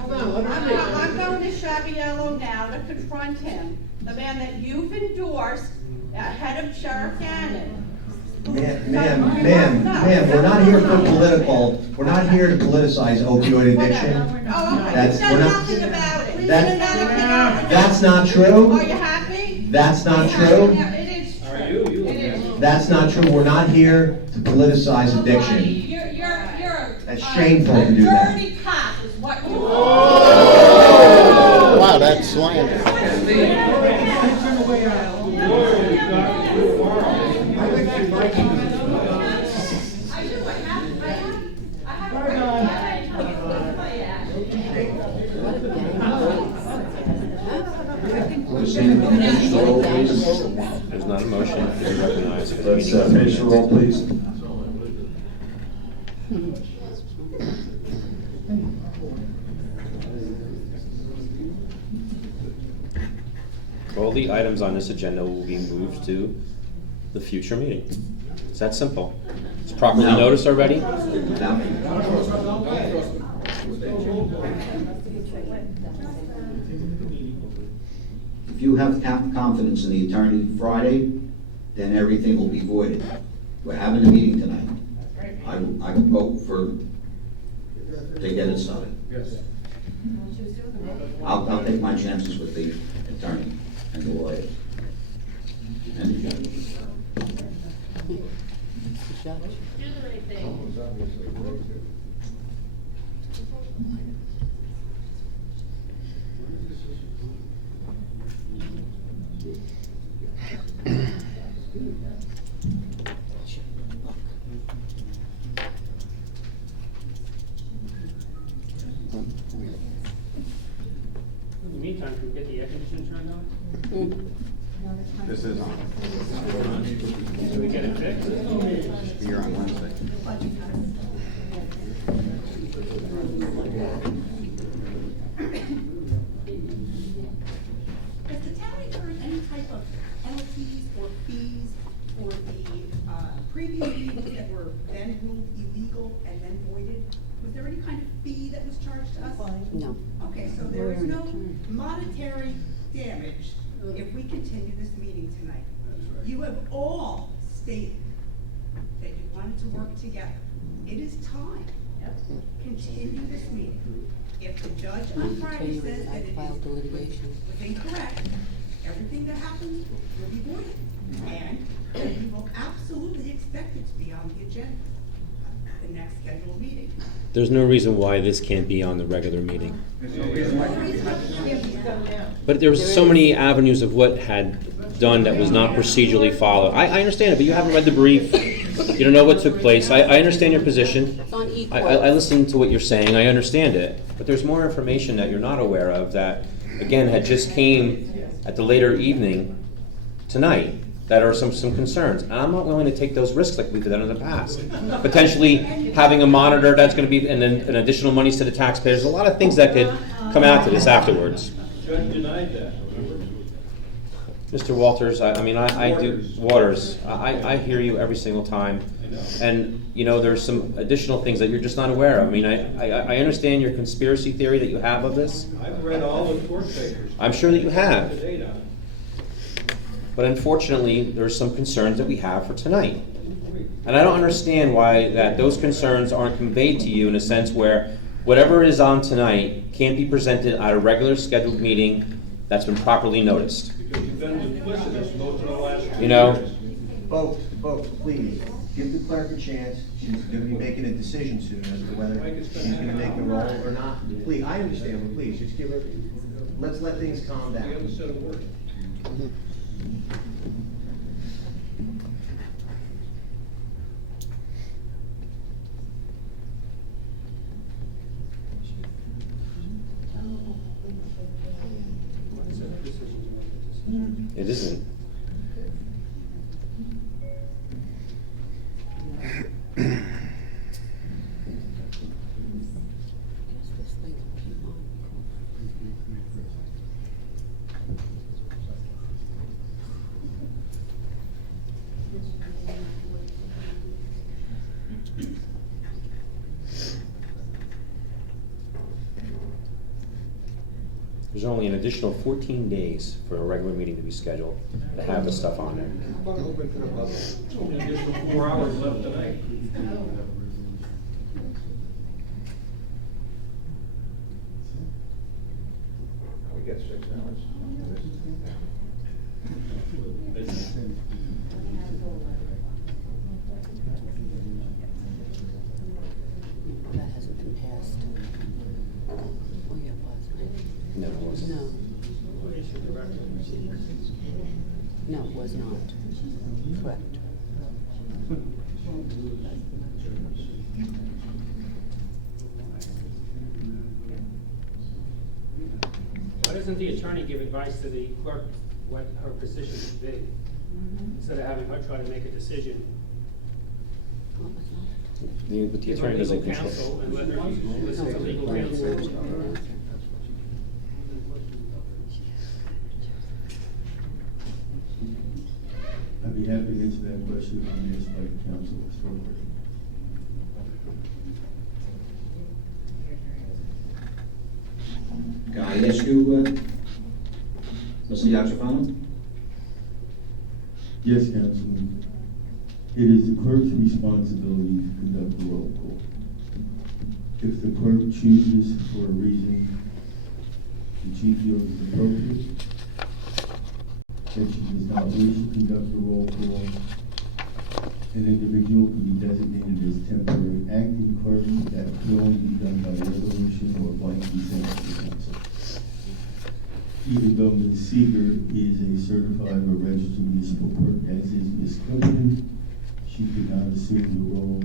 I'm going to Shabiello now to confront him, the man that you've endorsed, head of Sheriff Gannon. Ma'am, we're not here for we're not here to politicize opioid addiction. Oh, okay, That's- you we're said not- nothing about it. That's- That's not true. Are you happy? That's not true. Yeah, it is true. It is. That's not true. We're not here to politicize addiction. You're That's shameful to do that. a dirty cop is what you Wow, that's slander. There's not a motion to be recognized. Let's finish the roll, please. All the items on this agenda will be moved to the future meeting. It's that simple. It's properly No. noticed already? No. If you have confidence in the attorney Friday, then everything will be voided. We're having a meeting tonight. I would vote to get it started. Yes. I'll take my chances with the attorney and the lawyer and the judge. judge. Do the right thing. Someone's obviously going to. In the meantime, can we get the air conditioner turned on? This is on. Can we get it fixed? Should be here on Wednesday. Has the town incurred any type of penalties or fees for the previous meetings that were then ruled illegal and then voided? Was there any kind of fee that was charged to us? No. Okay, so there is no monetary damage if we continue this meeting tonight. You have all stated that you wanted to work together. It is time. Continue this meeting. If the judge on Friday says that it was incorrect, everything that happens will be voided. And we will absolutely expect it to be on the agenda, the next scheduled meeting. There's no reason why this can't be on the regular meeting. But there was so many avenues of what had done that was not procedurally followed. I understand it, but you haven't read the brief. You don't know what took place. I understand your position. It's on equal. I listen to what you're saying. I understand it. But there's more information that you're not aware of that, again, had just came at the later evening tonight that are some concerns. And I'm not willing to take those risks like we've done in the past. Potentially having a monitor that's going to be, and then an additional monies to the taxpayers. There's a lot of things that could come out to this afterwards. Judge denied that, remember? Mr. Walters, I hear you every single time. And, you know, there's some additional things that you're just not aware of. I mean, I understand your conspiracy theory that you have of this. I've read all the court papers. I'm sure that you have. The data. But unfortunately, there's some concerns that we have for tonight. And I don't understand why that those concerns aren't conveyed to you in a sense where whatever is on tonight can't be presented at a regular scheduled meeting that's been properly noticed. Because you've been duplicitous most of the last 2 years. You know? Folks, please, give the clerk a chance. She's gonna be making a decision soon as to whether she's gonna make the roll or not. Please, I understand, but please, just give her, let's let things calm down. We have a set of words. It isn't. There's only an additional 14 days for a regular meeting to be scheduled to have the stuff on there. Open to the public. Only an additional 4 hours left tonight. We got 6 hours. That hasn't been passed. Oh, yeah, it was, right? No, it wasn't. No. No, it was not. Correct. Why doesn't the attorney give advice to the clerk what her position should be? Instead of having her try to make a decision. But the attorney doesn't control. Counsel and let her listen to legal counsel. I'd be happy to answer that question when asked by the council. Can I ask you, Mr. Yachafano? Yes, Councilman. It is the clerk's responsibility to conduct the roll call. If the clerk chooses for a reason the chief feels is appropriate, that she does not wish to conduct the roll call, an individual can be designated as temporary acting clerk. That can only be done by resolution or blankly sent to the council. Even though Ms. Seeger is a certified or registered municipal clerk, as is Ms. Clifton, she could not assume the role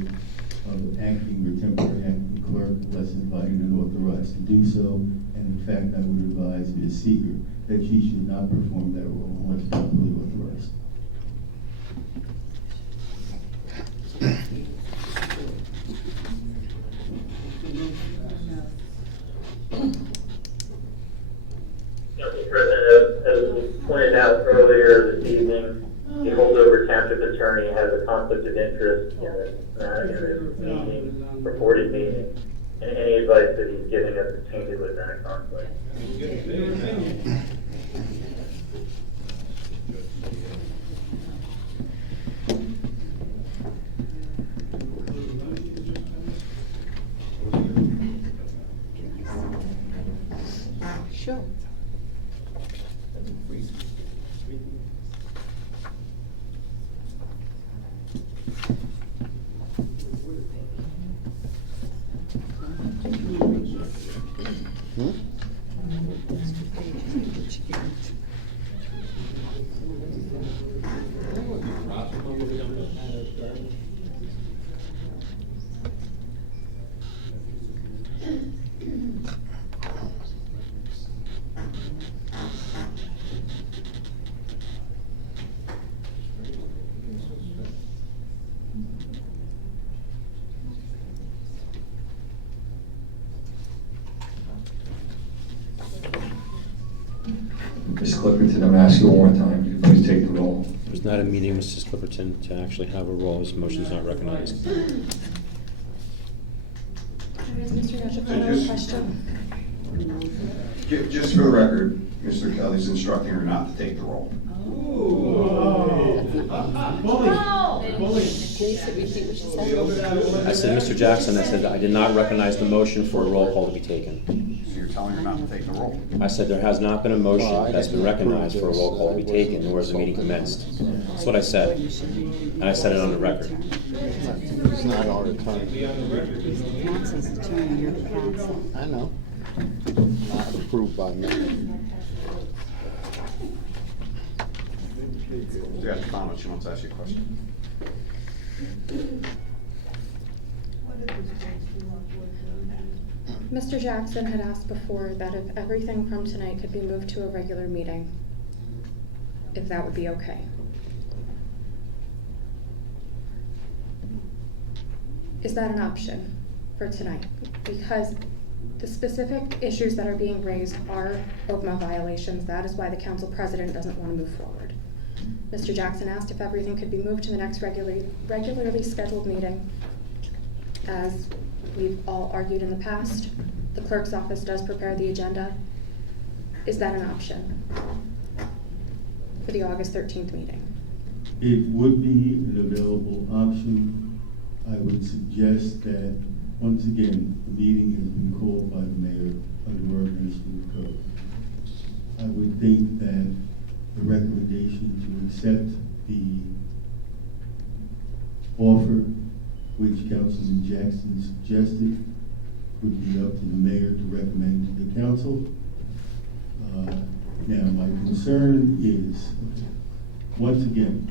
of acting or temporary acting clerk unless invited and authorized to do so. And in fact, I would advise Ms. Seeger that she should not perform that role unless properly authorized. Council President, as was pointed out earlier this evening, the holdover township attorney has a conflict of interest in this meeting, purported meeting, and any advice that he's giving us is tainted with that conflict. Sure. Ms. Clipperton, I'm asking you one more time, could you please take the roll? There's not a meeting, Mrs. Clipperton, to actually have a roll. This motion is not recognized. Mr. Gachafano, question? Just for the record, Mr. Kelly's instructing her not to take the roll. I said, Mr. Jackson, I said, I did not recognize the motion for a roll call to be taken. So you're telling her not to take the roll? I said, there has not been a motion that's been recognized for a roll call to be taken, nor has the meeting commenced. That's what I said, and I said it on the record. It's not our attorney. Council's attorney, you're the council. I know. Not approved by me. You got a comment, she wants to ask you a question. Mr. Jackson had asked before that if everything from tonight could be moved to a regular meeting, if that would be okay. Is that an option for tonight? Because the specific issues that are being raised are OPMA violations. That is why the council president doesn't want to move forward. Mr. Jackson asked if everything could be moved to the next regularly scheduled meeting. As we've all argued in the past, the clerk's office does prepare the agenda. Is that an option for the August 13th meeting? It would be an available option. I would suggest that, once again, the meeting has been called by the mayor under our administrative code. I would think that the recommendation to accept the offer which Councilman Jackson suggested would be up to the mayor to recommend to the council. Now, my concern is, once again,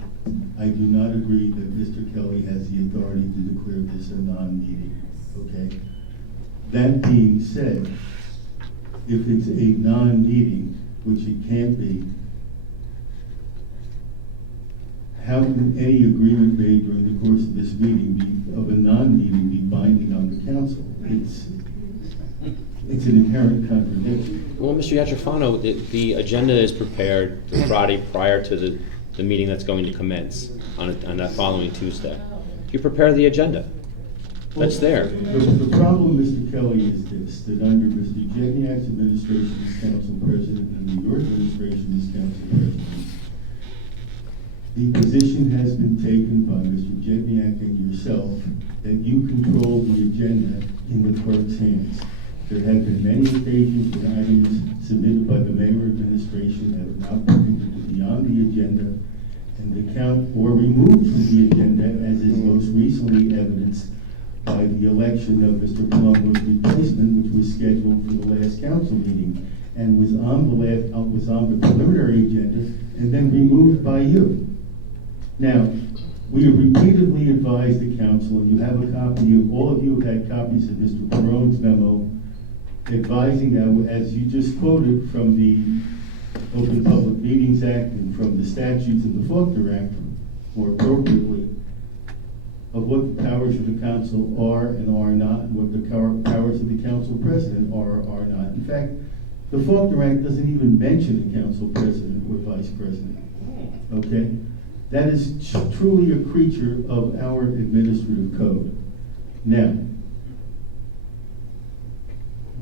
I do not agree that Mr. Kelly has the authority to declare this a non-meeting, okay? That being said, if it's a non-meeting, which it can't be, how can any agreement made during the course of this meeting of a non-meeting be binding on the council? It's an inherent contradiction. Well, Mr. Gachafano, the agenda is prepared the Friday prior to the meeting that's going to commence on that following Tuesday. You prepare the agenda. That's there. The problem, Mr. Kelly, is this, that under Mr. Jegniak's administration as council president and your administration as council president, the position has been taken by Mr. Jegniak and yourself that you control the agenda in the clerk's hands. There have been many occasions when items submitted by the mayor administration that have not been beyond the agenda, and or removed from the agenda, as is most recently evidenced by the election of Mr. Palumbo's replacement, which was scheduled for the last council meeting, and was on the preliminary agenda, and then removed by you. Now, we have repeatedly advised the council, and you have a copy of, all of you have had copies of Mr. Perone's memo, advising that, as you just quoted from the Open Public Meetings Act and from the statutes of the Faulkner Act, more appropriately, of what the powers of the council are and are not, and what the powers of the council president are or are not. In fact, the Faulkner Act doesn't even mention a council president or vice president. Okay? That is truly a creature of our administrative code. Now,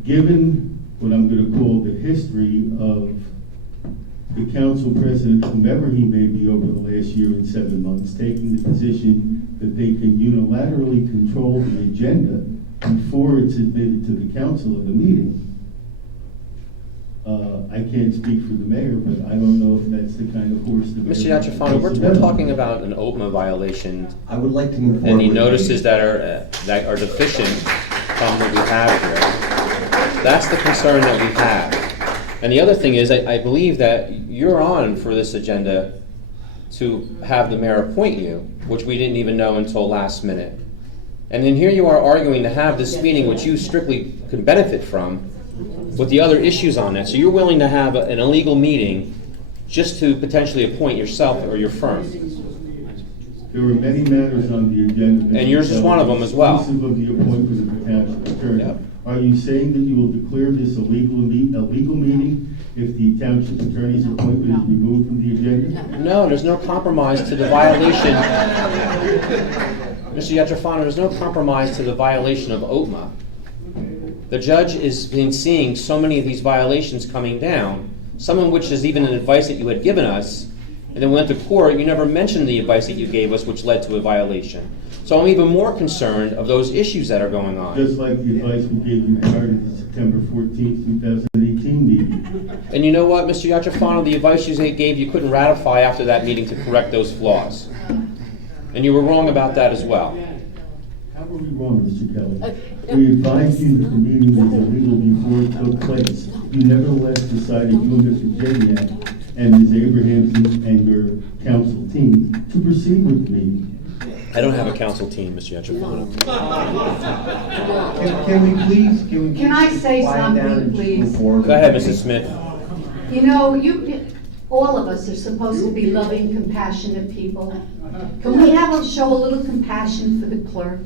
given what I'm going to call the history of the council president, whomever he may be over the last year and 7 months, taking the position that they can unilaterally control the agenda before it's admitted to the council at the meeting, I can't speak for the mayor, but I don't know if that's the kind of horse the mayor... Mr. Iacofano, we're talking about an OPMA violation. I would like to move forward. And the notices that are deficient from what we have here. That's the concern that we have. And the other thing is, I believe that you're on for this agenda to have the mayor appoint you, which we didn't even know until last minute. And then here you are arguing to have this meeting, which you strictly could benefit from, with the other issues on it. So you're willing to have an illegal meeting just to potentially appoint yourself or your firm. There were many matters on the agenda. And yours is one of them as well. Inclusive of the appointment of the township attorney. Yep. Are you saying that you will declare this a legal meeting if the township attorney's appointment is removed from the agenda? No, there's no compromise to the violation. Mr. Iacofano, there's no compromise to the violation of OPMA. The judge has been seeing so many of these violations coming down, some of which is even an advice that you had given us, and then we went to court. You never mentioned the advice that you gave us, which led to a violation. So I'm even more concerned of those issues that are going on. Just like the advice we gave you prior to the September 14th, 2018 meeting. And you know what, Mr. Iacofano, the advice you gave you couldn't ratify after that meeting to correct those flaws. And you were wrong about that as well. How were we wrong, Mr. Kelly? We advised you that the meeting was illegal before it took place. You nevertheless decided, you and Mr. Janiak and Ms. Abrahamson and your council team, to proceed with the meeting. I don't have a council team, Mr. Iacofano. Can we please, Can I say quiet down something, and just please? move forward? Go ahead, Mrs. Smith. You know, all of us are supposed to be loving, compassionate people. Can we show a little compassion for the clerk?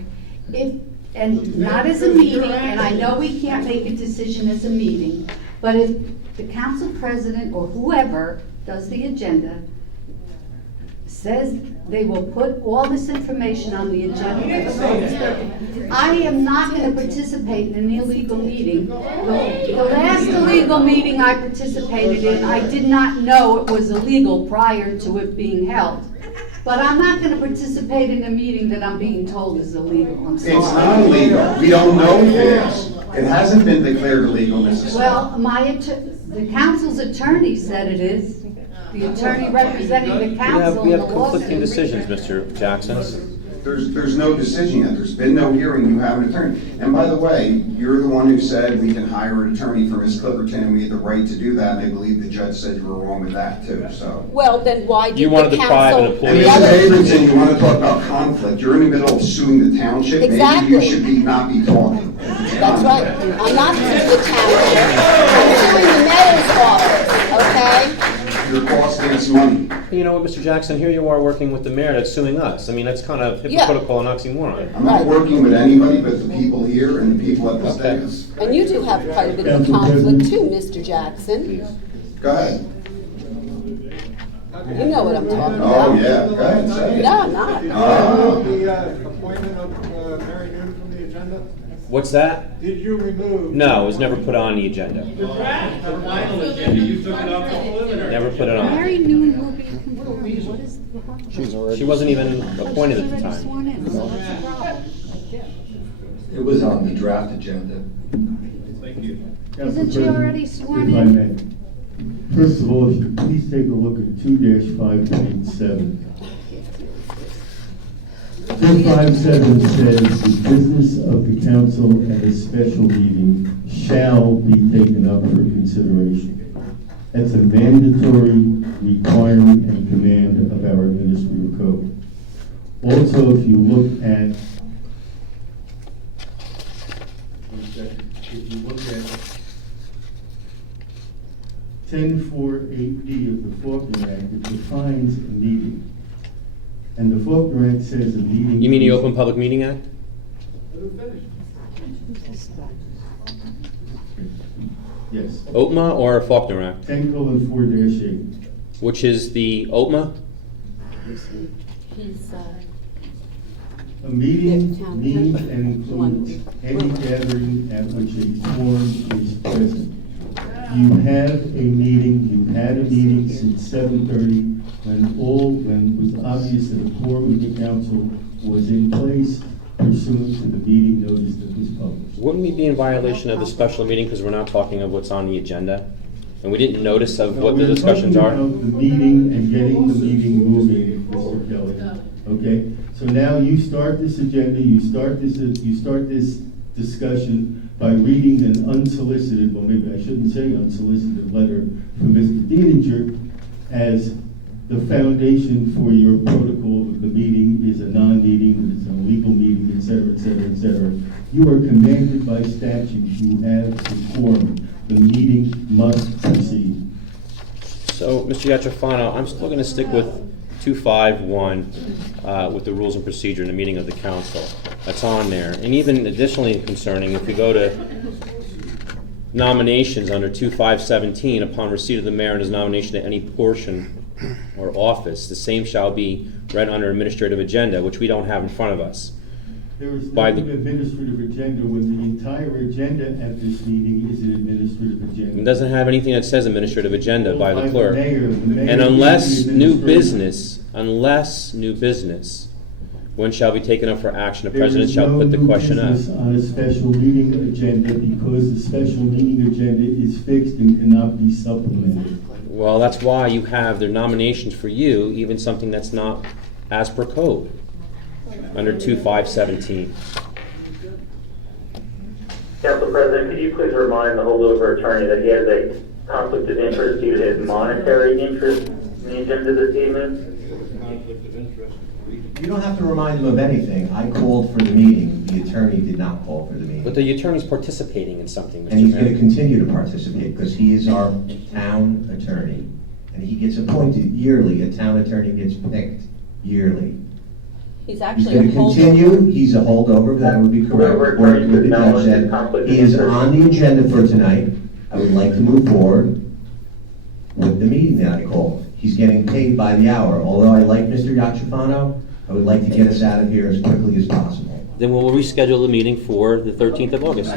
And not as a meeting, and I know we can't make a decision as a meeting, but if the council president or whoever does the agenda says they will put all this information on the agenda, I am not going to participate in an illegal meeting. The last illegal meeting I participated in, I did not know it was illegal prior to it being held. But I'm not going to participate in a meeting that I'm being told is illegal. I'm sorry. It's not illegal. We don't know if it is. It hasn't been declared illegal, Mrs. Smith. Well, the council's attorney said it is. The attorney representing the council. We have conflicting decisions, Mr. Jackson. There's no decision yet. There's been no hearing. You have an attorney. And by the way, you're the one who said we can hire an attorney for Ms. Clipperton, and we had the right to do that. And I believe the judge said you were wrong with that too. So. Well, then why did You wanted the to deprive an council? employee. And Mrs. Abramson, you want to talk about conflict. You're in the middle of suing the township. Exactly. Maybe you should not be talking. That's right. I'm not suing the township. I'm suing the mayor's office, okay? You're costing us money. You know what, Mr. Jackson, here you are working with the mayor that's suing us. I mean, that's kind of hypocritical and oxymoron. I'm not working with anybody but the people here and the people at the state. And you do have quite a bit of a conflict too, Mr. Jackson. Go ahead. You know what I'm talking about. Oh, yeah. Go ahead. Say it. No, I'm not. The appointment of Mary Newton from the agenda? What's that? Did you remove? No, it was never put on the agenda. The final agenda, you took it off the preliminary. Never put it on. Mary Newton will be confirmed. What is the problem? She wasn't even appointed at the Already time. sworn in, so what's the problem? It was on the draft agenda. Thank you. Isn't she already sworn If I in? may. First of all, if you please take a look at 2-5.7. 257 says the business of the council at a special meeting shall be taken up for consideration. That's a mandatory requirement and command of our administrative code. Also, if you look at, at 1048D of the Faulkner Act, it defines a meeting. And the Faulkner Act says a meeting... You mean the Open Public Meeting Act? Yes. OPMA or Faulkner Act? 10:4-8. Which is the OPMA? He's, A meeting means and includes any gathering at which a quorum is present. You have a meeting, you've had a meeting since 7:30, when it was obvious that a quorum of the council was in place pursuant to the meeting notice that was published. Wouldn't we be in violation of the special meeting because we're not talking of what's on the agenda? And we didn't notice of what the discussions are? We're talking about the meeting and getting the meeting moving, Mr. Kelly. Okay? So now you start this agenda, you start this discussion by reading an unsolicited, well, maybe I shouldn't say unsolicited letter from Mr. Diener as the foundation for your protocol that the meeting is a non-meeting, that it's an illegal meeting, et cetera, et cetera, et cetera. You are commanded by statute, you have the quorum. The meeting must proceed. So, Mr. Yatrofano, I'm still going to stick with 251 with the rules and procedure in the meeting of the council. That's on there. And even additionally concerning, if we go to nominations under 2517, upon receipt of the mayor and his nomination to any portion or office, the same shall be read under administrative agenda, which we don't have in front of us. There is no administrative agenda when the entire agenda at this meeting is an administrative agenda. It doesn't have anything that says administrative agenda by the clerk. The mayor And unless new business, when shall be taken up for action, the president shall put the question up. There is no new business on a special meeting agenda because the special meeting agenda is fixed and cannot be supplemented. Well, that's why you have their nominations for you, even something that's not as per code, under 2517. Council President, could you please remind the holdover attorney that he has a conflict of interest due to his monetary interest in the agenda this evening? Conflict of interest. You don't have to remind him of anything. I called for the meeting. The attorney did not call for the meeting. But the attorney's participating in something, Mr. And he's Mayor. going to continue to participate because he is our town attorney. And he gets appointed yearly. A town attorney gets picked yearly. He's He's actually going a to continue. He's a holdover. That would be correct. According to what the judge said, he is on the agenda for tonight. I would like to move forward with the meeting that I called. He's getting paid by the hour. Although I like Mr. Yatrofano, I would like to get us out of here as quickly as possible. Then we'll reschedule the meeting for the 13th of August.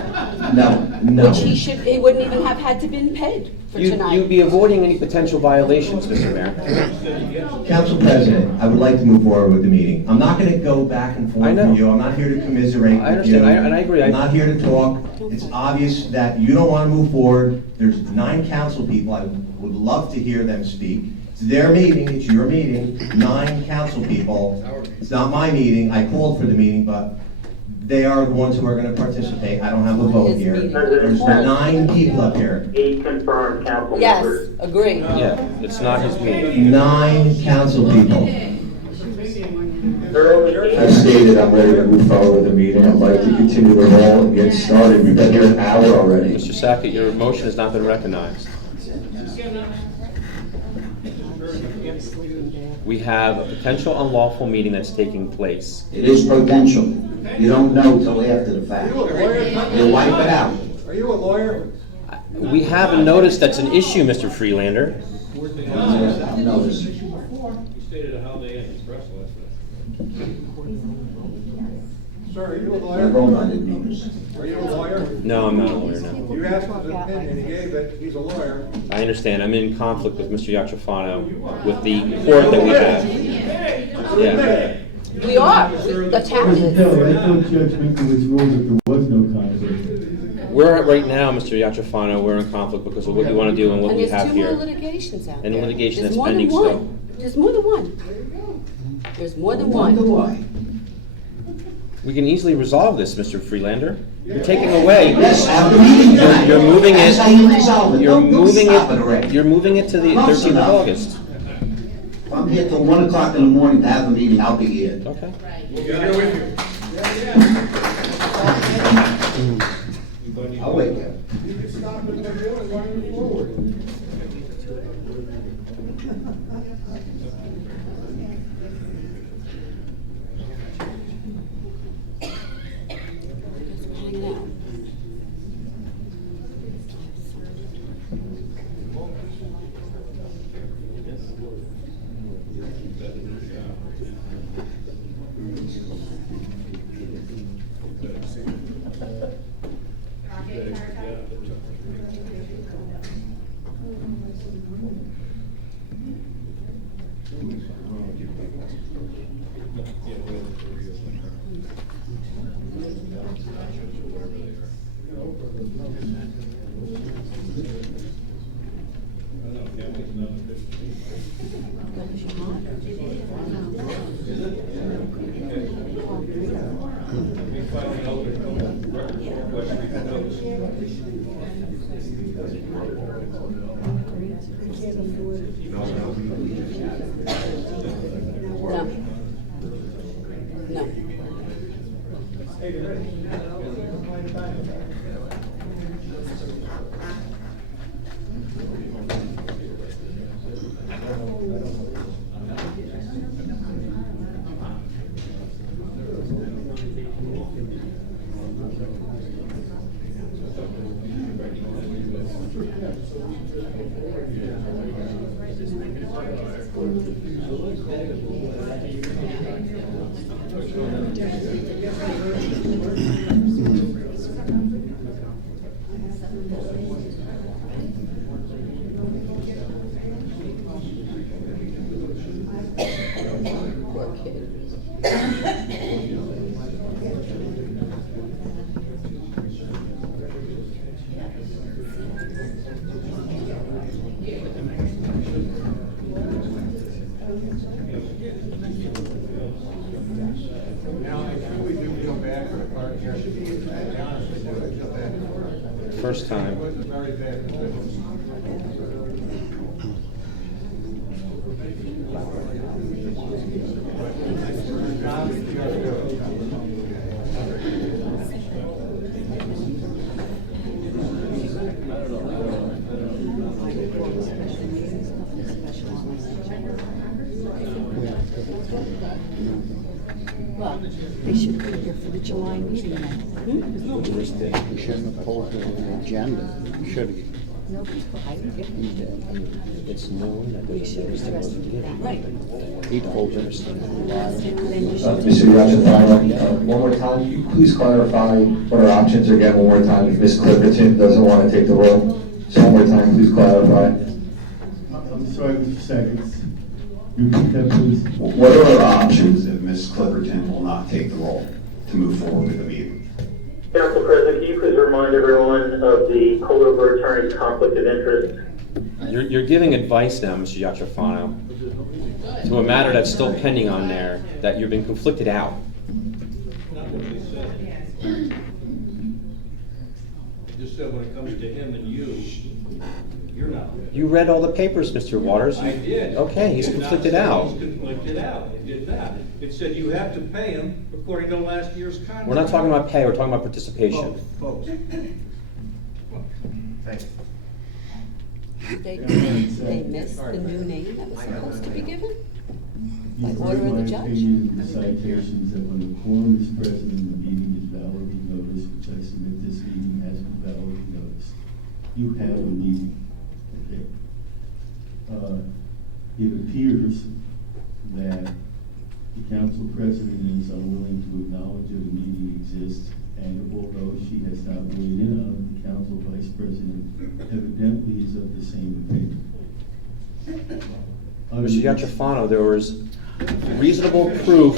No. Which he wouldn't even have had to been paid for tonight. You'd be avoiding any potential violations, Mr. Mayor. Council President, I would like to move forward with the meeting. I'm not going to go back and forth with you. I'm not here to commiserate with you. and I agree. I'm not here to talk. It's obvious that you don't want to move forward. There's 9 council people. I would love to hear them speak. It's their meeting. It's your meeting. 9 council people. It's not my meeting. I called for the meeting, but they are the ones who are going to participate. I don't have a vote here. There's 9 people up here. 8 confirmed council Yes, members. agree. Yeah, it's not his meeting. 9 council people. I've stated I'm ready to move forward with the meeting. I'd like to continue the roll and get started. We've been here an hour already. Mr. Sackett, your motion has not been recognized. We have a potential unlawful meeting that's taking place. It is potential. You don't know till after the fact. You wipe it out. Are you a lawyer? We have a notice that's an issue, Mr. Freelander. Notice. You stated a holiday in express last night. Sir, are you a We're lawyer? going by the notice. Are you a lawyer? No, I'm not a lawyer, no. You asked his opinion, he gave it, he's a lawyer. I understand. I'm in conflict with Mr. Yatrofano with the court that we have. Yeah. We are, the town President is. Kelly, I thought Judge Minkiewicz ruled that there was no conflict. we're at right now, Mr. Yatrafano, we're in conflict because of what you want to do and what we have And here. there's 2 more litigations out there. And litigation There's that's more than pending one. still. There's more than one. There's more than one. Wonder why? We can easily resolve this, Mr. Freelander. You're taking away. Yes, have the meeting tonight. You're moving it. That's how you resolve it. You're Don't moving stop it it. already. You're moving it to the Enough's 13th of enough. August. If I'm here till 1 o'clock in the morning to have a meeting, I'll be here. Okay. I'll wait there. Hang out. No. First time. Well, they should be here for the July meeting now. You shouldn't have pulled the agenda. You should have. No, I did. It's known that there's a notice that wasn't given. Right. He told us. Mr. Yachafano, one more time, can you please clarify what our options are again one more time if Ms. Clipperton doesn't want to take the role? So one more time, please clarify. I'm sorry, Mr. Seconds. Repeat that, please. What are our options if Ms. Clipperton will not take the role to move forward with the meeting? Council President, can you please remind everyone of the code of attorney's conflict of interest? You're giving advice now, Mr. Yatrafano, to a matter that's still pending on there, that you've been conflicted out. Just said when it comes to him and you, you're not. You read all the papers, Mr. Waters. I did. Okay, he's It did not conflicted say out. He's conflicted out. It did not. It said you have to pay him according to last year's contract. We're not talking about pay, we're talking about participation. Folks. Thank you. They missed the new name that was supposed to be given? By order of the judge? In the citations that when the quorum is present and the meeting is validly noticed, which I submit this meeting has been validly noticed, you have a meeting. Okay. It appears that the council president is unwilling to acknowledge that a meeting exists, and although she has not weighed in on it, the council vice president evidently is of the same opinion. Mr. Yatrafano, there was reasonable proof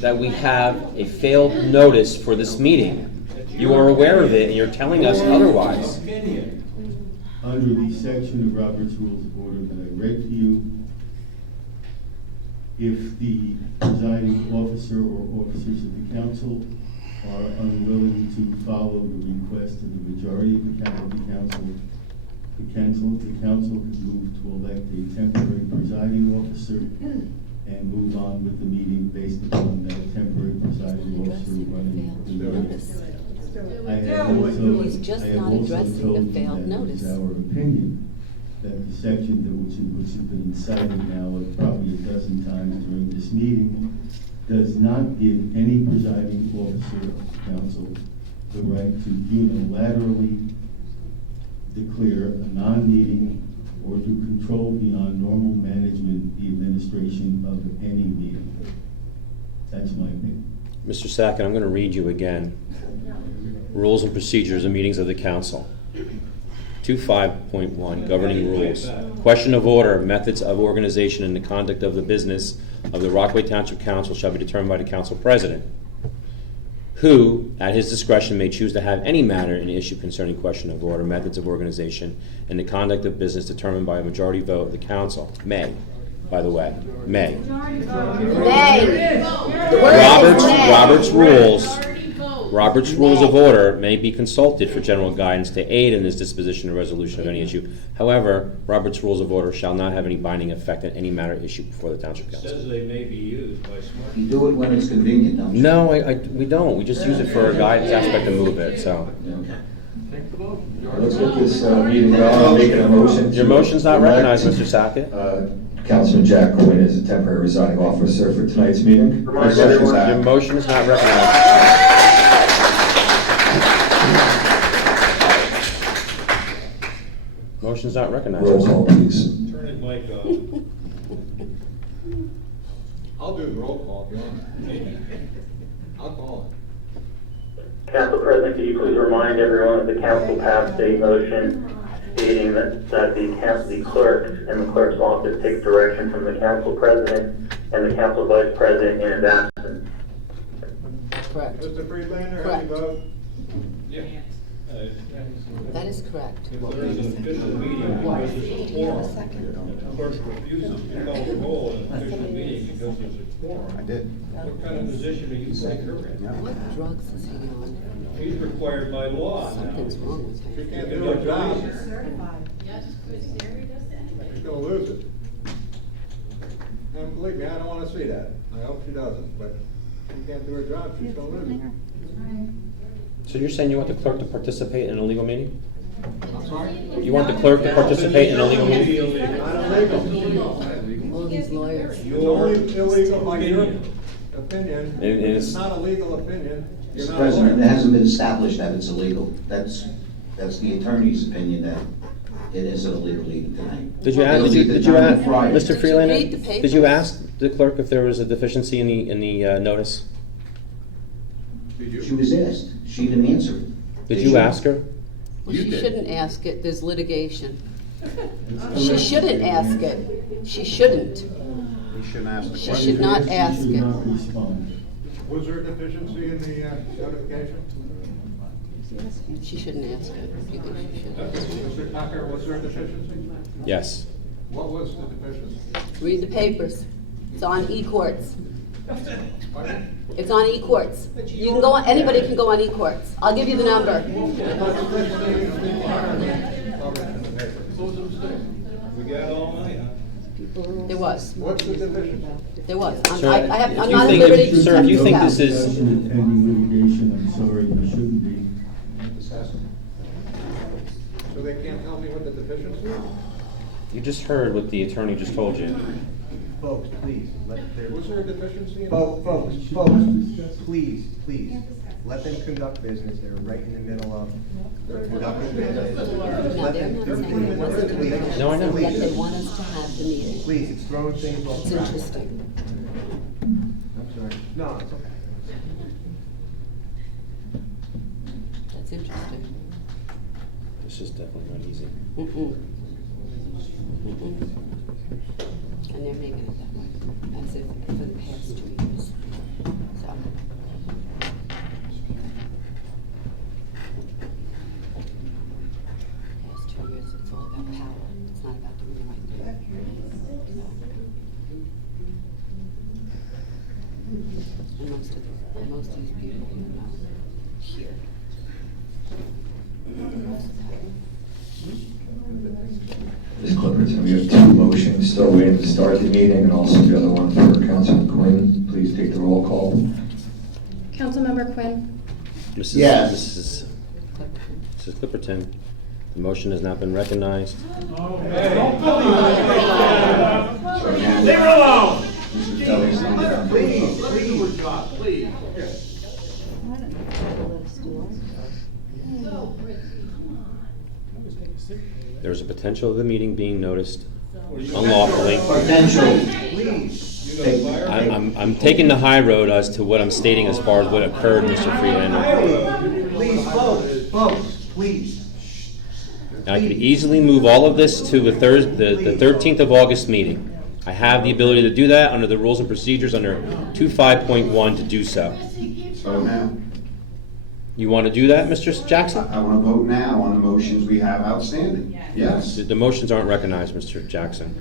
that we have a failed notice for this meeting. You are aware of it, and you're telling us otherwise. Under the section of Robert's Rules of Order that I read to you, if the presiding officer or officers of the council are unwilling to follow the request of the majority of the council, the council can move to elect a temporary presiding officer and move on with the meeting based upon that temporary presiding officer running the meeting. I have also, He's just I have not also addressing told the you failed that notice. It's our opinion that the section which has been cited now probably a dozen times during this meeting does not give any presiding officer of the council the right to unilaterally declare a non-meeting or to control beyond normal management the administration of any meeting. That's my opinion. Mr. Sackett, I'm going to read you again. Rules and procedures of meetings of the council. 25.1, governing rules. Question of order, methods of organization and the conduct of the business of the Rockaway Township Council shall be determined by the council president, who, at his discretion, may choose to have any matter and issue concerning question of order, methods of organization, and the conduct of business determined by a majority vote of the council. May, by the way, may. Robert's Rules of Order may be consulted for general guidance to aid in this disposition or resolution of any issue. However, Robert's Rules of Order shall not have any binding effect on any matter issued before the Township Council. Says they may be used by smart. You do it when it's convenient, don't you? No, we don't. We just use it for a guidance aspect to move it, so. Let's get this meeting going. I'm making a motion. Your motion's not recognized, Mr. Sackett. Councilman Jack Quinn is a temporary residing officer for tonight's meeting. Your motion is not recognized. Motion's not recognized. Roll call, please. Turn his mic off. I'll do the roll call if you want. I'll call it. Council President, could you please remind everyone that the council passed a motion stating that the clerk and the clerk's office take direction from the council president and the council vice president in his absence. Correct. Mr. Friedlander, how Correct. do you vote? Yeah. That is correct. If there is an official meeting because there's a quorum, the clerk refuses to call the roll in an official meeting because there's a quorum. I did. What kind of position are you putting her in? What drugs is he on? She's required by law now. Something's wrong with She him. can't do her job. Certified. Yes, Chris, Jerry does that. She's gonna lose it. And believe me, I don't wanna see that. I hope she doesn't, but she can't do her job, she's gonna lose it. So you're saying you want the clerk to participate in a legal meeting? I'm sorry? You want the clerk to participate in a legal meeting? Not illegal. All these lawyers. It's only illegal by your opinion. It is. It's not a legal opinion. You're Mr. not a President, it lawyer. hasn't been established that it's illegal. That's the attorney's opinion that it is an illegal meeting tonight. Did you ask, It'll be did you determined ask, Friday. Mr. Freelander, read the did you papers? ask the clerk if there was a deficiency in the notice? She was asked. She didn't answer it. Did you ask her? Well, she shouldn't ask it, there's litigation. She shouldn't ask it. She shouldn't. You shouldn't ask the She question. should not She ask should it. not respond. Was there a deficiency in the notification? She shouldn't ask it. If you think she should. Mr. Tucker, was there a deficiency? Yes. What was the deficiency? Read the papers. It's on e-courts. Pardon? It's on e-courts. You can go on, anybody can go on e-courts. I'll give you the number. We got all night, huh? There was. What's the deficiency? There was. Sir, I'm if not you at think- liberty to sir, if you tell think you this that. is- Discussion and pending litigation, I'm sorry, you shouldn't be. So they can't tell me what the deficiency is? You just heard what the attorney just told you. Folks, please, Was there a deficiency in? folks, please, let them conduct business. They're right in the middle of conducting business. Just No, let they're them, not saying it wasn't a deficiency, No, I know. that they want us to have the meeting. Please, it's throwing things off It's track. interesting. I'm sorry. No, it's okay. That's interesting. This is definitely not easy. Mm-mm. Mm-mm. And they're making it that way, as if for the past 2 years. So. Clipperton. We have two motions still waiting to start the meeting, and also the other one for Councilman Quinn. Please take the roll call. Councilmember Quinn. Yes. Mrs. Clipperton, the motion has not been recognized. Leave her alone! Please, let's do her job, please. There's a potential of the meeting being noticed unlawfully. I'm taking the high road as to what I'm stating as far as what occurred, Mr. Freeman. Please, folks, please. I could easily move all of this to the 13th of August meeting. I have the ability to do that under the rules and procedures under 25.1 to do so. So now, You want to do that, Mr. Jackson? I want to vote now on the motions we have outstanding. Yes. The motions aren't recognized, Mr. Jackson.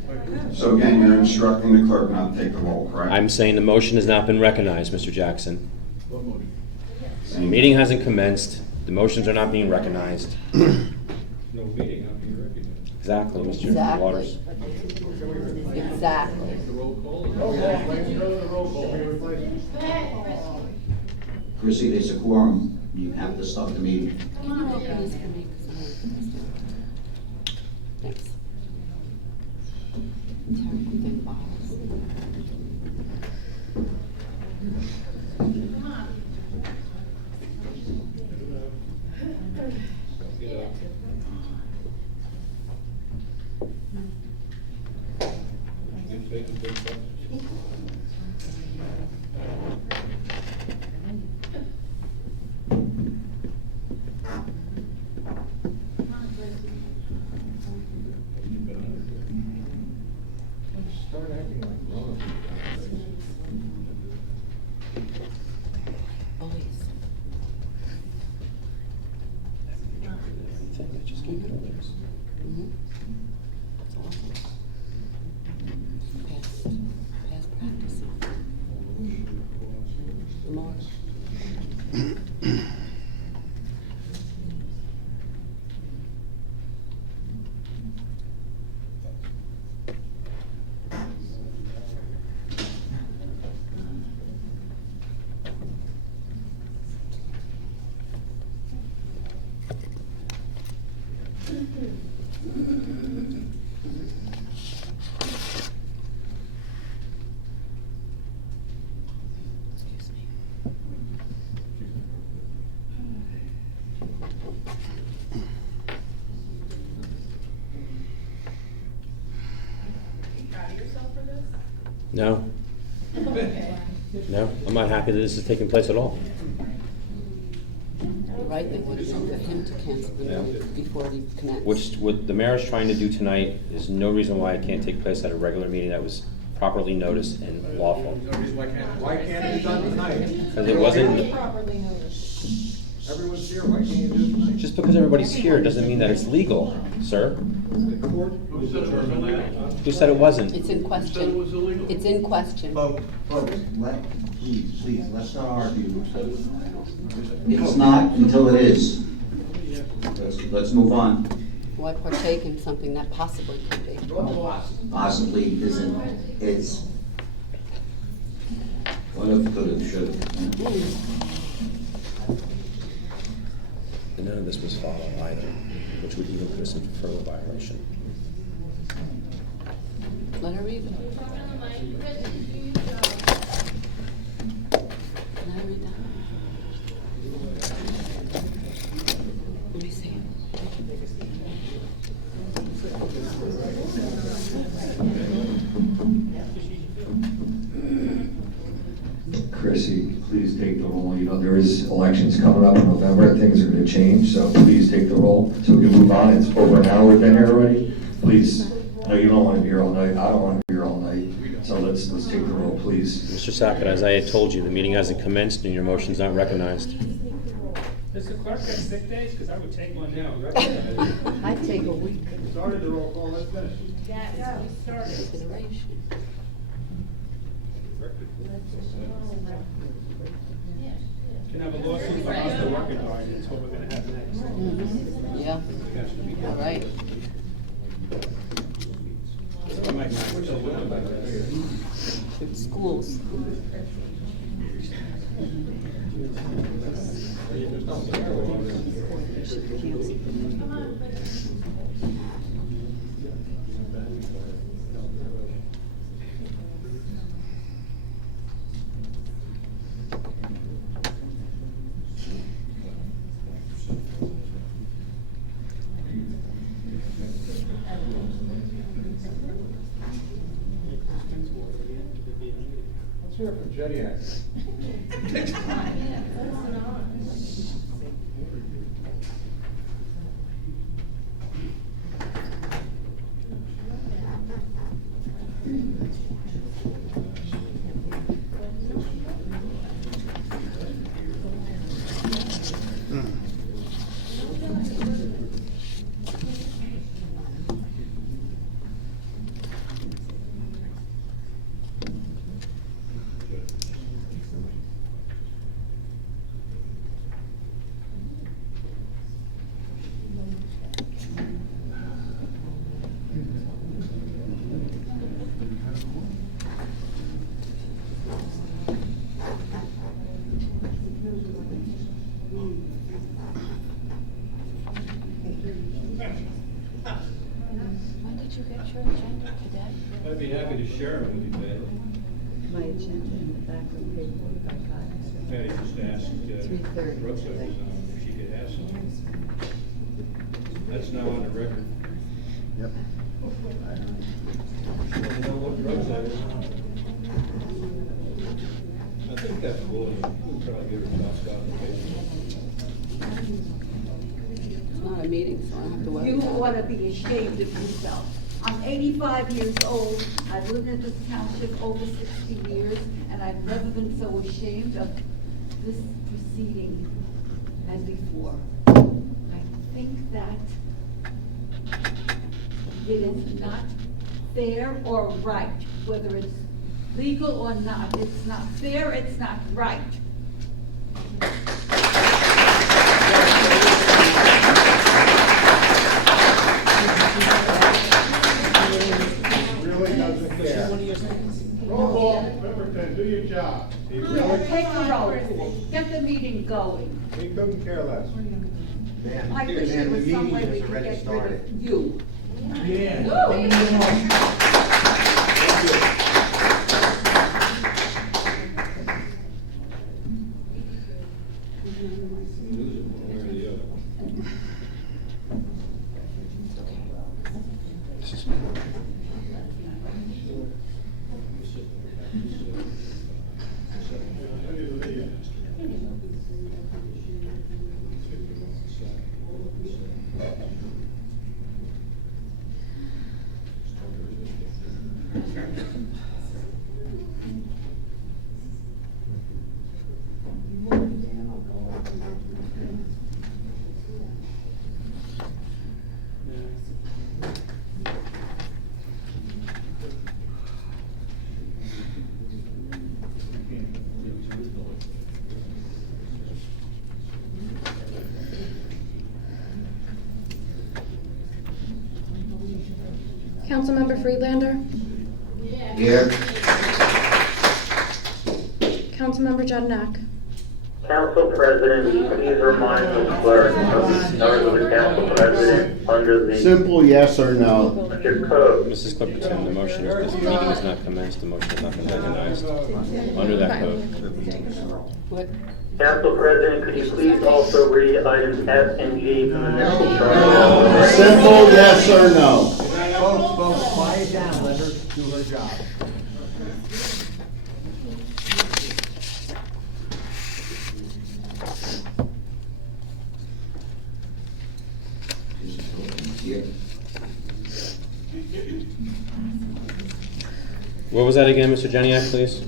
So again, you're instructing the clerk not to take the roll, correct? I'm saying the motion has not been recognized, Mr. Jackson. The meeting hasn't commenced. The motions are not being recognized. No meeting, not being recognized. Exactly, Mr. Exactly. Waters. Exactly. Chrissy, there's a quorum. You have to start the meeting. Thanks. Start acting like grown-ups. Just keep it always. Past practice. No. No, I'm not happy that this is taking place at all. The right thing would be for him to cancel the meeting before he commenced. Which, what the mayor is trying to do tonight is no reason why it can't take place at a regular meeting that was properly noticed and lawful. No reason why can't it be done tonight? Because it wasn't, Everyone's here, why can't you do it tonight? just because everybody's here doesn't mean that it's legal, sir. The court was determined that. Who said it wasn't? It's in question. It's in question. Folks, please, let's not argue. It's not until it is. Let's move on. Why partake in something that possibly could be? Possibly isn't, it's. What if, could have, should have. And none of this was followed either, which would even put us in further violation. Let her read it. Let her read that. Let me see. Chrissy, please take the roll. You know, there is elections coming up in November, things are gonna change, so please take the roll so we can move on. It's over an hour we've been here already. Please, no, you don't wanna be here all night, I don't wanna be here all night, so let's take the roll, please. Mr. Sackett, as I had told you, the meeting hasn't commenced and your motion's not recognized. Does the clerk get sick days? Because I would take one now. I'd take a week. Started the roll call, let's finish. Yeah, we started. Consideration. Can have a lawsuit for hostile work environment, that's what we're gonna have next. Yeah. All right. Let's hear it from Jenny. When did you get your agenda today? I'd be happy to share it with you, Patty. My agenda in the back of the paperwork I got. Patty just asked 3:30 Brookside today. if she could have some. That's now on the record. Yep. You know what Brookside is? I think that's cool. We'll probably give her a toss out in the paper. It's not a meeting, so I don't have to worry You about ought it. to be ashamed of yourself. I'm 85 years old, I've lived in this township over 60 years, and I've never been so ashamed of this proceeding as before. I think that it is not fair or right, whether it's legal or not. It's not fair, it's not right. Really doesn't care. Roll call, Pemberton, do your job. He really, Take the roll call, get the meeting going. he couldn't care less. Man, I wish there man, the was some meeting way we has could already get rid started. of you. Lose it one way or the other. Councilmember Friedlander? Here. Councilmember Juddanack? Council President, please remind the clerk of the powers of the council president under the Simple yes or no. under code. Mrs. Clipperton, the motion is, the meeting is not commenced, the motion has not been recognized. Under that code. Council President, could you please also read items F and G from the municipal charter? Simple yes or no. Folks, quiet down, let her do her job. Here. What was that again, Mr. Jeniak, please?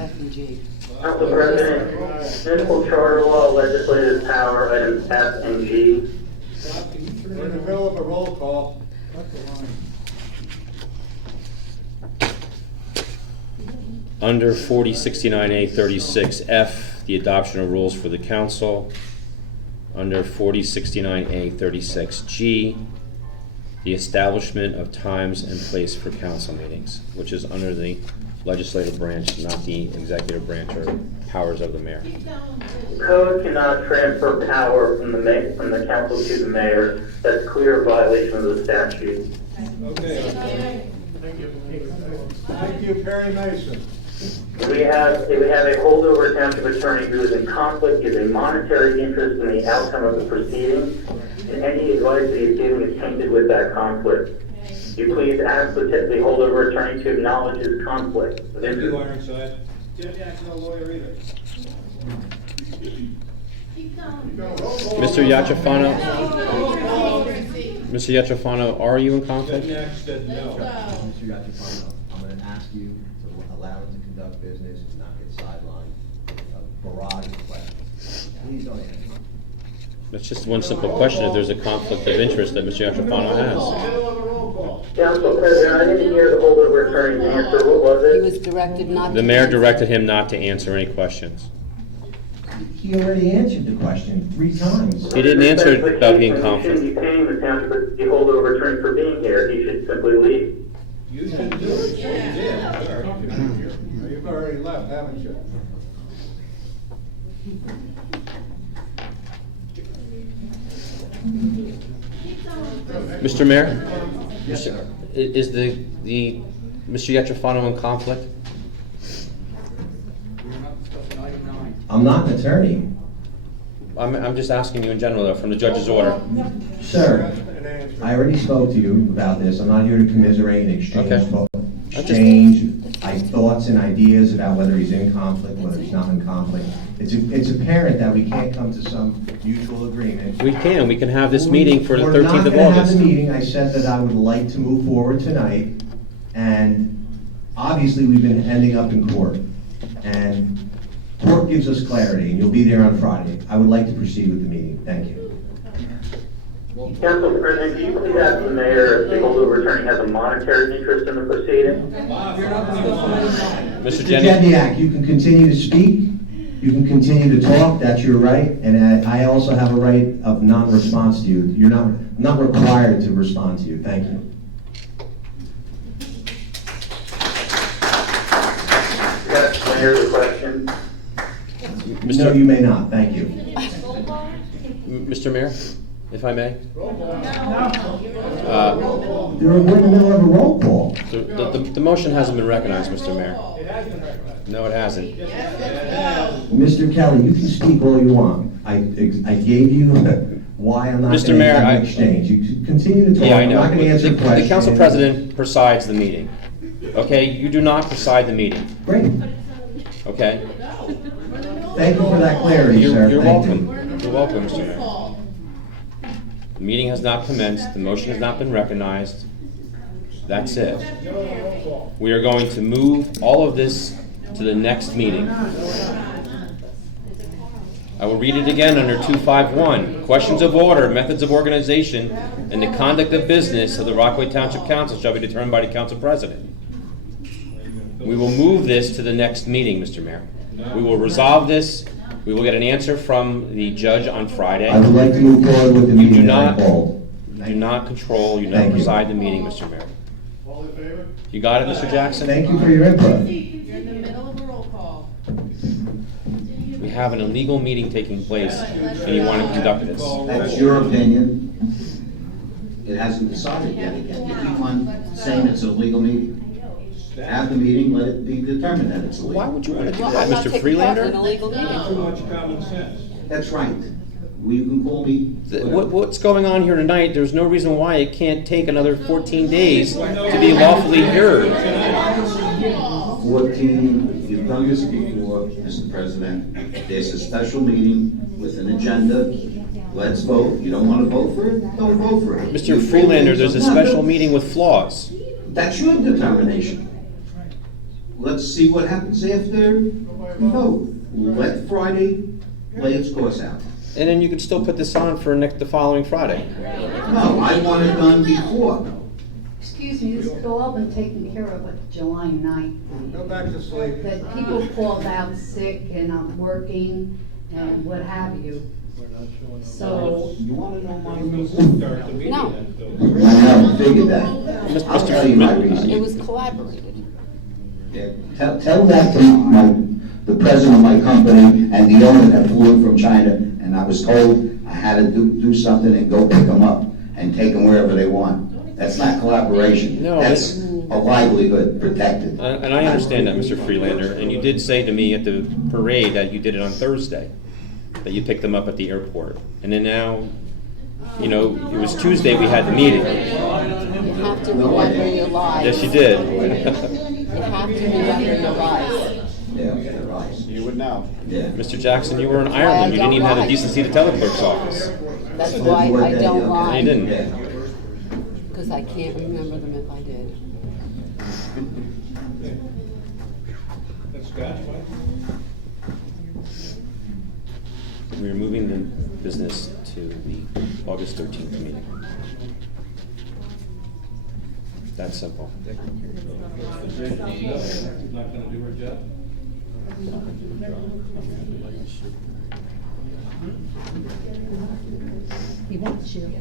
F and G. Council President, municipal charter law, legislative power, items F and G. We're in the middle of a roll call. Under 4069A 36F, the adoption of rules for the council. Under 4069A 36G, the establishment of times and place for council meetings, which is under the legislative branch, not the executive branch or powers of the mayor. Code cannot transfer power from the council to the mayor. That's clear violation of the statute. Okay. Thank you, Perry Mason. We have a holdover township attorney who is in conflict, gives a monetary interest in the outcome of the proceedings, and any advice that he's giving is tainted with that conflict. You please ask the holdover attorney to acknowledge his conflict. Thank you, Ironside. Jim Jack's no lawyer either. Mr. Yatrofano, are you in conflict? Jim Jack said no. Mr. Yatrofano, I'm gonna ask you to allow him to conduct business and not get sidelined. A barrage of questions. Please don't answer. That's just one simple question, if there's a conflict of interest that Mr. Yatrofano has. Council President, I didn't hear the holdover attorney's answer. What was it? He was directed not to. The mayor directed him not to answer any questions. He already answered the question 3 times. He didn't answer it about being You conflict. shouldn't be paying the township the holdover attorney for being here. He should simply leave. You should do it. You did. You've already left, haven't you? Mr. Mayor? Is the Mr. Yatrofano in conflict? I'm not an attorney. I'm just asking you in general, though, from the judge's order. Sir, I already spoke to you about this. I'm not here to commiserate and exchange thoughts and ideas about whether he's in conflict, whether he's not in conflict. It's apparent that we can't come to some mutual agreement. We can have this meeting for the 13th of We're not gonna have August. the meeting. I said that I would like to move forward tonight, and obviously we've been ending up in court. And court gives us clarity, and you'll be there on Friday. I would like to proceed with the meeting. Thank you. Council President, can you please ask the mayor if the holdover attorney has a monetary interest in the proceeding? Mr. Jedniak, you can continue to speak, you can continue to talk, that's your right, and I also have a right of non-response to you. You're not required to respond to you. Thank you. Yes, Mayor, the question. No, you may not. Thank you. Mr. Mayor, if I may? We're in the middle of a roll call. The motion hasn't been recognized, Mr. Mayor. No, it hasn't. Mr. Kelly, you can speak all you want. I gave you why I'm not Mr. going to Mayor, have an exchange. You can continue to talk. Yeah, I I'm know. not going to answer questions. The council president presides the meeting. Okay, you do not preside the meeting. Great. Okay? Thank you for that clarity, sir. You're Thank welcome. you. You're welcome, Mr. Mayor. The meeting has not commenced. The motion has not been recognized. That's it. We are going to move all of this to the next meeting. I will read it again under 251. Questions of order, methods of organization, and the conduct of business of the Rockaway Township Council shall be determined by the council president. We will move this to the next meeting, Mr. Mayor. We will resolve this. We will get an answer from the judge on Friday. I would like to move forward with the meeting that I called. You do not control, you do not Thank you. preside the meeting, Mr. Mayor. All in favor? You got it, Mr. Jackson? Thank you for your input. You're in the middle of a roll call. We have an illegal meeting taking place, and you want to conduct this. That's your opinion. It hasn't decided yet again. You keep on saying it's a legal meeting. Have the meeting, let it be determined that it's illegal. Why would you want to do Well, that, I'm not Mr. taking part in an Freelander? illegal meeting. Too much common sense. That's right. Well, you can call me. What's going on here tonight, there's no reason why it can't take another 14 days to be lawfully heard. 14, you've done this before, Mr. President. There's a special meeting with an agenda. Let's vote. You don't want to vote for it? Don't vote for it. Mr. Freelander, there's a special meeting with flaws. That's your determination. Let's see what happens after we vote. Let Friday lay its course out. And then you could still put this on for the following Friday. No, I want it done before. Excuse me, this could all been taken care of at July 9th. Go back to sleep. That people called out sick and I'm working and what have you. So, You want to know my reason? No, I haven't figured that. I'll tell you my reason. it was collaborated. Tell that to the president of my company and the owner that flew in from China, and I was told I had to do something and go pick them up and take them wherever they want. That's not collaboration. No, That's a livelihood protected. And I understand that, Mr. Freelander, and you did say to me at the parade that you did it on Thursday, that you picked them up at the airport. And then now, you know, it was Tuesday we had the meeting. You have to remember your lies. Yes, you did. You have to remember your lies. Yeah, they're right. You would know. Yeah. Mr. Jackson, you were in Ireland. You didn't even have the decency to tell the clerk's office. That's why I don't No, lie. you didn't. Because I can't remember them if I did. That's Scott. We're moving the business to the August 13th meeting. That's simple. Not gonna do her job? He wants you.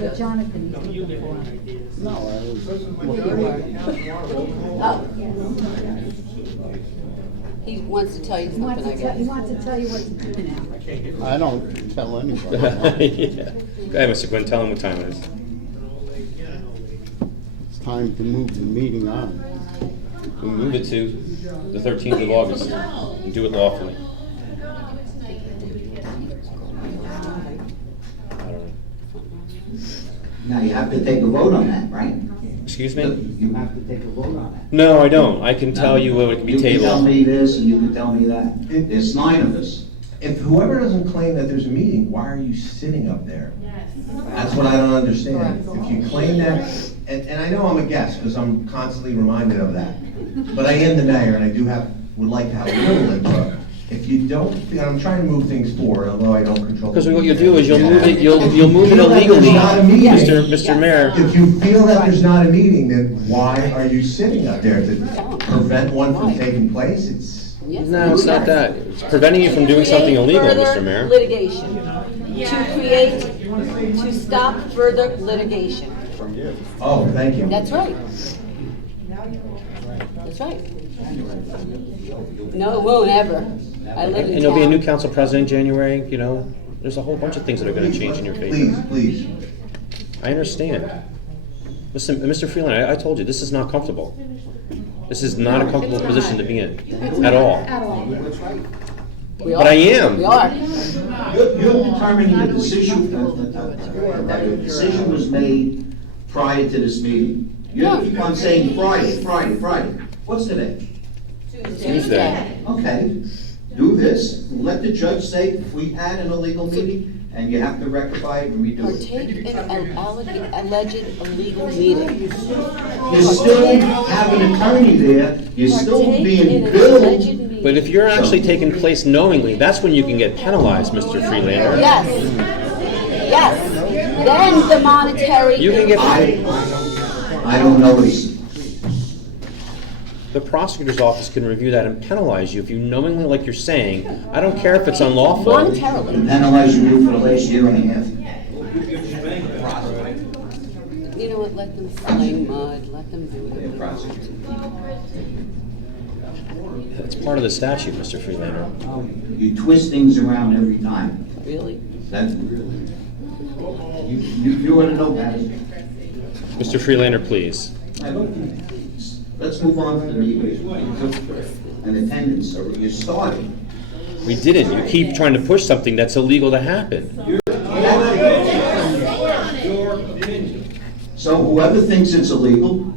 But Jonathan, he's looking for him. No, I He wants to tell you He wants something, I to tell, he guess. wants to tell you what to do now. I don't tell anybody. Yeah. Go ahead, Mr. Quinn, tell him what time it is. It's time to move the meeting on. We move it to the 13th of August and do it lawfully. Now, you have to take a vote on that, right? Excuse me? You have to take a vote on that. No, I don't. I can tell you what it can be You can tell tabled. me this and you can tell me that. There's 9 of us. If whoever doesn't claim that there's a meeting, why are you sitting up there? That's what I don't understand. If you claim that, and I know I'm a guest, because I'm constantly reminded of that, but I am the mayor, and I would like to have a little input. If you don't, and I'm trying to move things forward, although I don't control. Because what you'll do is you'll move it, If you'll you move it feel that there's illegally, not a meeting- Mr. Mayor. If you feel that there's not a meeting, then why are you sitting up there? To prevent one from taking place? No, it's not that. It's preventing you from doing something illegal, Further Mr. Mayor. litigation. To stop further litigation. Oh, thank you. That's right. That's right. No, it won't ever. I live in And there'll be a town. new council president in January, you know, there's a whole bunch of things that are gonna change in your favor. Please. I understand. Listen, Mr. Freeland, I told you, this is not comfortable. This is not a comfortable position to be in, at all. At all. But I am. We are. You're determining the decision, that the decision was made prior to this meeting. You keep on saying Friday. What's today? Tuesday. Okay, do this, let the judge say if we had an illegal meeting, and you have to rectify it and redo Or it. take an alleged illegal meeting. You still have an attorney there, you're still being billed. But if you're actually taking place knowingly, that's when you can get penalized, Mr. Freelander. Yes. Yes. Then the monetary. You can get. I don't know this. The prosecutor's office can review that and penalize you if you knowingly, like you're saying, I don't care if it's unlawful. Monetarily. Penalize you for the last year and a half. You know what, let them sling mud, let them do it. It's part of the statute, Mr. Freelander. You twist things around every time. Really? You ought to know that. Mr. Freelander, please. Let's move on to the meeting. An attendance, you started. We didn't. You keep trying to push something that's illegal to happen. So whoever thinks it's illegal,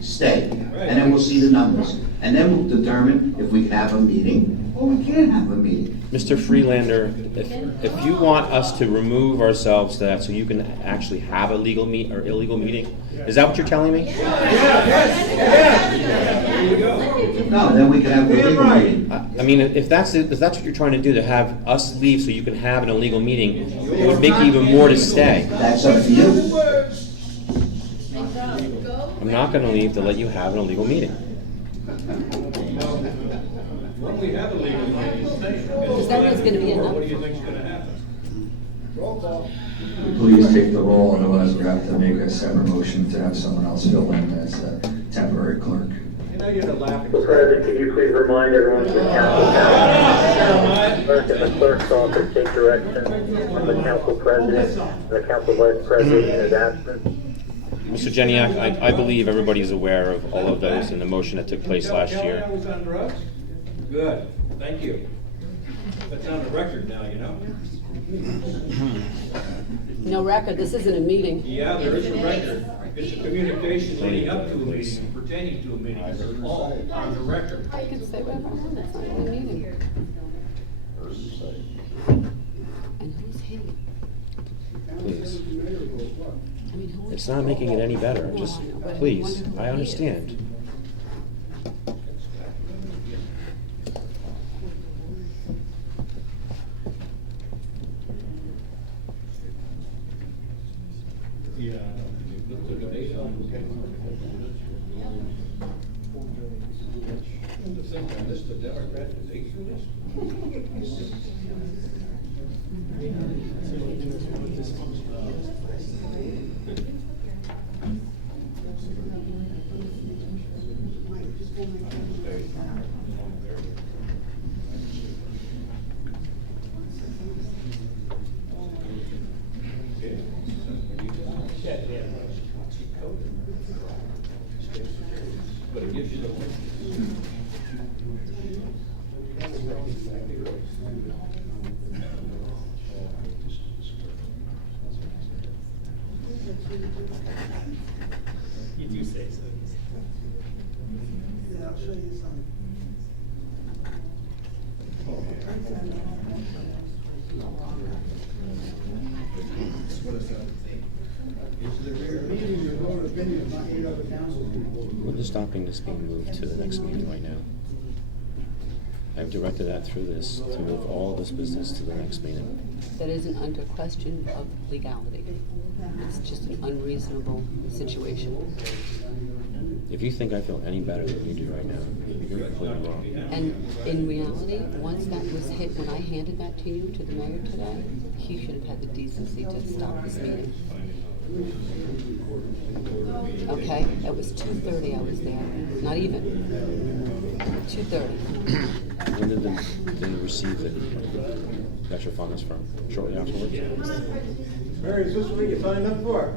stay. And then we'll see the numbers. And then we'll determine if we can have a meeting or we can't have a meeting. Mr. Freelander, if you want us to remove ourselves to that so you can actually have a legal or illegal meeting, is that what you're telling me? No, then we can have a legal meeting. I mean, if that's what you're trying to do, to have us leave so you can have an illegal meeting, it would make you even more to stay. That's up to you. I'm not going to leave to let you have an illegal meeting. When we have a legal meeting, Because that is going to be enough. what do you think's gonna happen? Please take the roll, otherwise we have to make a separate motion to have someone else fill in as a temporary clerk. Mr. President, could you please remind everyone to the council clerk and the clerk's office take direction from the council president and the council vice president in his absence? Mr. Jeniak, I believe everybody is aware of all of those in the motion that took place last year. Good, thank you. That's on the record now, you know. No record, this isn't a meeting. Yeah, there is a record. It's a communication leading up to a meeting, pertaining to a meeting. They're all on the record. I can say whatever I want, it's not even a meeting. And who's he? Please. I mean, who is It's not making it any better. Just, please, I understand. Yeah. To think on this, the Democrats would take through this? But it gives you the You do say so. Yeah, I'll show you some. What is stopping this being moved to the next meeting right now? I've directed that through this to move all of this business to the next meeting. That isn't under question of legality. It's just an unreasonable situation. If you think I feel any better than you do right now, you're completely wrong. And in reality, once that was hit, when I handed that to you, to the mayor today, he should have had the decency to stop this meeting. Okay, it was 2:30 I was there, not even. 2:30. When did they receive the extra funds from? Shortly afterwards? Mary, is this what you signed up for?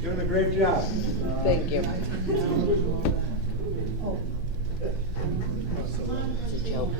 Doing a great job. Thank you. It's a joke.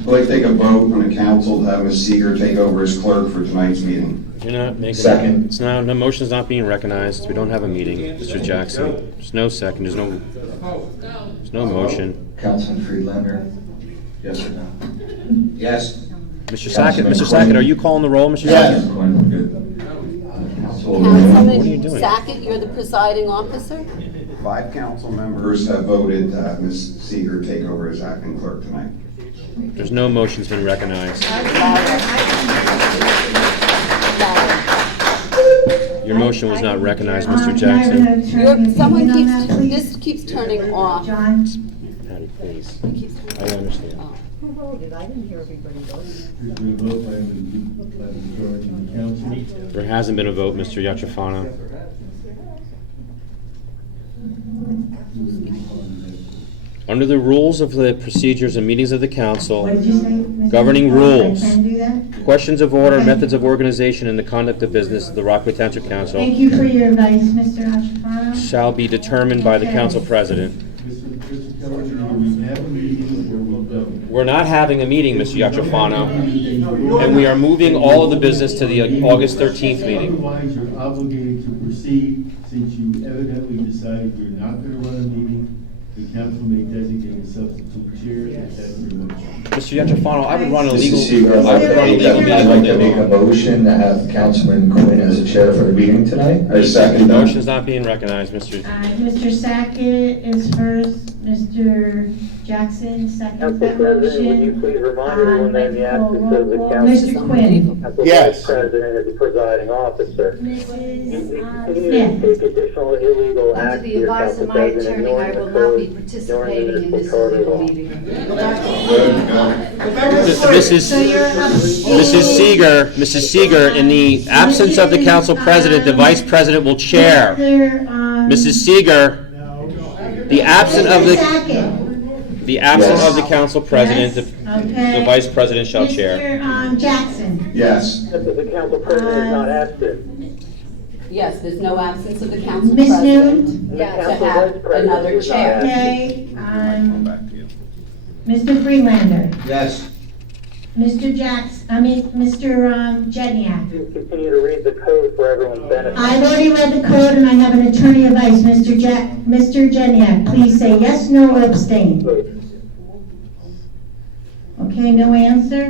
I'd like to take a vote on the council to have Ms. Seeger take over as clerk for tonight's meeting. You're not making. Second. It's now, the motion's not being recognized. We don't have a meeting, Mr. Jackson. There's no second, there's no motion. Councilman Friedlander, yes or no? Yes. Mr. Sackett, are you calling the roll, Mr. Yes. Sackett? Councilman Sackett, you're the presiding officer? 5 council members have voted to have Ms. Seeger take over as acting clerk tonight. There's no motion's been recognized. Your motion was not recognized, Mr. Jackson. This keeps turning off. Patty, please. I understand. Who voted? I didn't hear everybody vote. There's been a vote by the majority of the council. There hasn't been a vote, Mr. Yatrafano. Under the rules of the procedures and meetings of the council, What did you say, Mr. governing rules, I can do that? questions of order, Okay. methods of organization, and the conduct of business of the Rockaway Township Council Thank you for your advice, Mr. Ashfano. shall be determined by the council president. Mr. Keller, we have a meeting where we go. We're not having a meeting, Mr. Yatrafano, and we are moving all of the business to the August 13th meeting. Otherwise, you're obligated to proceed since you evidently decided you're not going to run a meeting. The council may designate a substitute chair if that's your motion. Mr. Yetrafano, I would run a Mr. legal, Seeger, I would run a legal meeting I'd all like day to make a long. motion to have Councilman Quinn as a chair for the meeting tonight. I second that. Motion's not being recognized, Mr. Mr. Sackett is first, Mr. Jackson seconds Council that President, would you motion. please remind everyone that in the absence of the Roll call. council, Mr. Quinn. Council Yes. Vice President is the presiding officer. Mrs. Continue to Smith. take additional illegal Under acts the here, advice Council of my President, attorney, ignoring I the will not be code, participating in ignoring the this charter illegal law. meeting. Mrs. Seeger, in the absence of the council president, the vice president will chair. Mrs. Seeger, the absent of the council president, the vice president shall chair. Mr. Jackson. Yes. The council president is not absent. Yes, there's no absence of the council Ms. president Newton? to have another chair. Okay, Mr. Freelander. Yes. Mr. Mr. Jedniak. Continue to read the code for everyone's benefit. I've already read the code and I have an attorney advice, Mr. Jedniak. Please say yes, no, or abstain. Okay, no answer?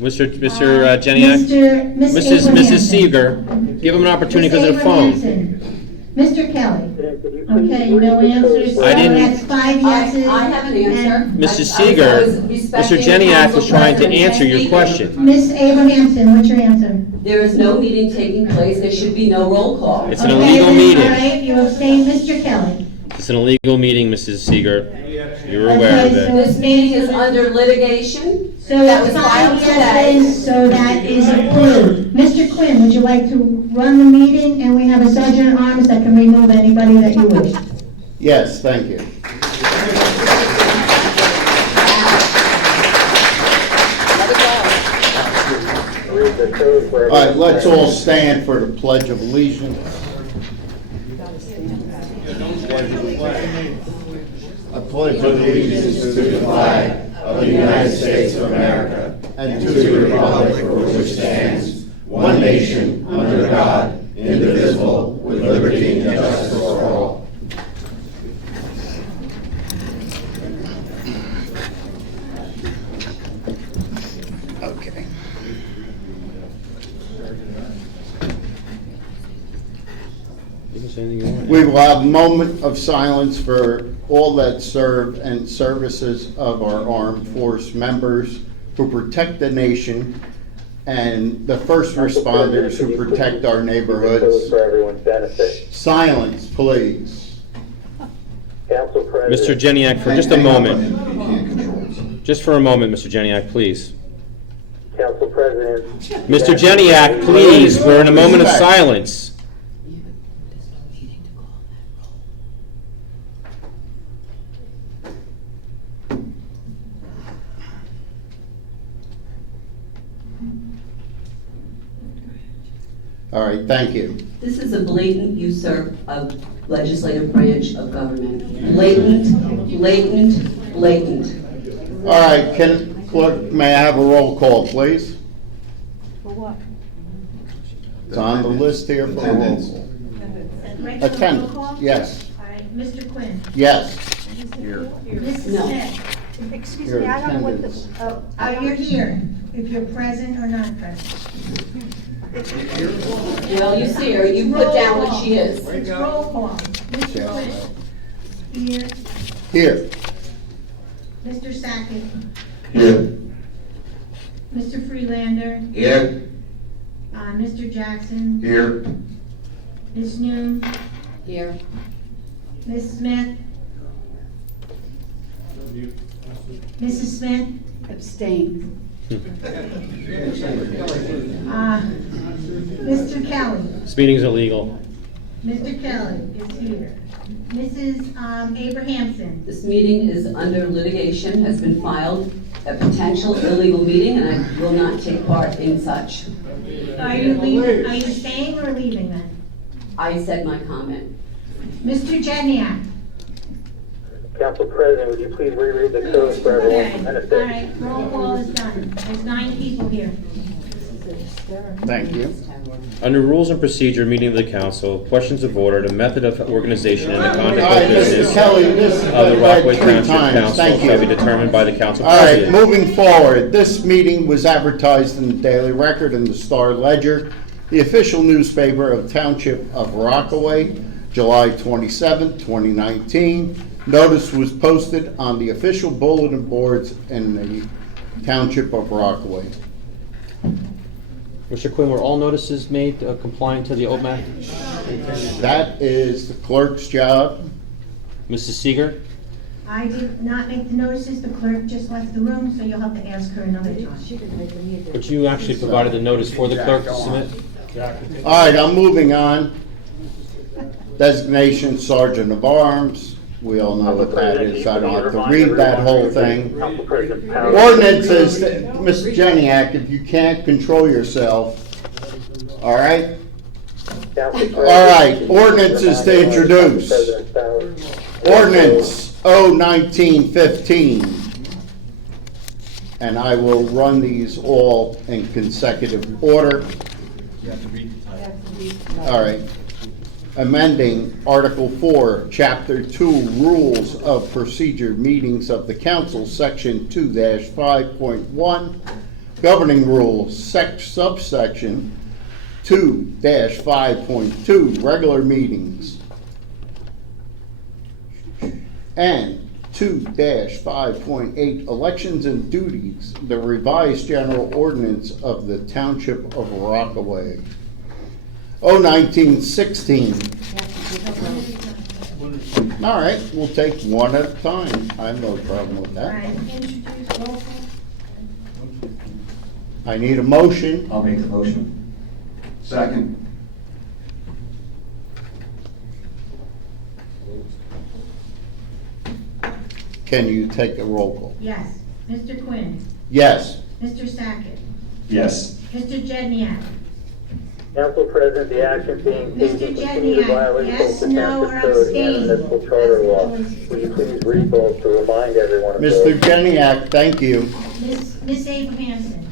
Mr. Jeniak? Miss Mrs. Abrahamson. Seeger, give him an opportunity because of the phone. Mr. Kelly? Okay, no answers, so I didn't- that's 5 yeses. I have an answer. Mrs. Seeger, Mr. Jeniak was trying to answer your question. Miss Abrahamson, what's your answer? There is no meeting taking place, there should be no roll call. It's an illegal meeting. All right, you abstain, Mr. Kelly. It's an illegal meeting, Mrs. Seeger. You're aware of Okay, it. so This meeting is under litigation. So That was it's filed 5 today. yeses, so that is approved. Mr. Quinn, would you like to run the meeting? And we have a sergeant at arms that can remove anybody that you wish. Yes, thank you. All right, let's all stand for the Pledge of Allegiance. I pledge allegiance to the flag of the United States of America and to the republic for which it stands, one nation, under God, indivisible, with liberty and justice for all. Okay. We will have a moment of silence for all that serve and services of our armed force members who protect the nation and the first responders who protect our neighborhoods. For everyone's benefit. Silence, please. Council President. Mr. Jeniak, for just a moment. Just for a moment, Mr. Jeniak, please. Council President. Mr. Jeniak, please, we're in a moment of silence. All right, thank you. This is a blatant usurp of legislative branch of government. Blatant, blatant, blatant. All right, clerk, may I have a roll call, please? For what? It's on the list here for a roll call. Attendance, yes. All right, Mr. Quinn. Yes. Mrs. No. Smith. Excuse Your me, I don't know what attendance. you're here, if you're present or not present. Well, you see her, you put down what she is. It's roll call. Mr. Quinn. Here. Here. Mr. Sackett. Here. Mr. Freelander. Here. Mr. Jackson. Here. Ms. Noon. Here. Ms. Smith. Mrs. Smith. Abstain. Mr. Kelly. This meeting's illegal. Mr. Kelly is here. Mrs. Abrahamson. This meeting is under litigation, has been filed, a potential illegal meeting, and I will not take part in such. Are you leaving, are you staying or leaving then? I said my comment. Mr. Jedniak. Council President, would you please reread the code for everyone's Okay, benefit? all right, roll call is done. There's 9 people here. Thank you. Under rules and procedure, meeting of the council, questions of order, the method of organization and the conduct All right, of Mr. business Kelly, this is of the Rockaway three Township times. Council Thank you. shall be determined by the council All right, president. moving forward, this meeting was advertised in the Daily Record and the Star Ledger, the official newspaper of Township of Rockaway, July 27, 2019. Notice was posted on the official bulletin boards in the Township of Rockaway. Mr. Quinn, were all notices made compliant to the OMAC? That is the clerk's job. Mrs. Seeger? I did not make the notices, the clerk just left the room, so you'll have to ask her another time. But you actually provided the notice for the clerk to submit? All right, I'm moving on. Designation Sergeant of Arms. We all know what that is. I don't have to read that whole thing. Ordinances, Mr. Jeniak, if you can't control yourself, all right? All right, ordinances to introduce. Ordinance 01915. And I will run these all in consecutive order. All right. Amending Article 4, Chapter 2, Rules of Procedure, Meetings of the Council, Section 2-5.1, Governing Rules, subsection 2-5.2, Regular Meetings, and 2-5.8, Elections and Duties, the revised general ordinance of the Township of Rockaway. 01916. All right, we'll take one at a time. I have no problem with that. I need a motion. I'll make the motion. Second. Can you take a roll call? Yes. Mr. Quinn. Yes. Mr. Sackett. Yes. Mr. Jedniak. Council President, the action being taken Mr. continue to Jedniak, violate yes, both the no, Township or Code and abstain? the municipal charter law. Will you please read both to remind everyone of Mr. those? Jeniak, thank you. Miss Abrahamson.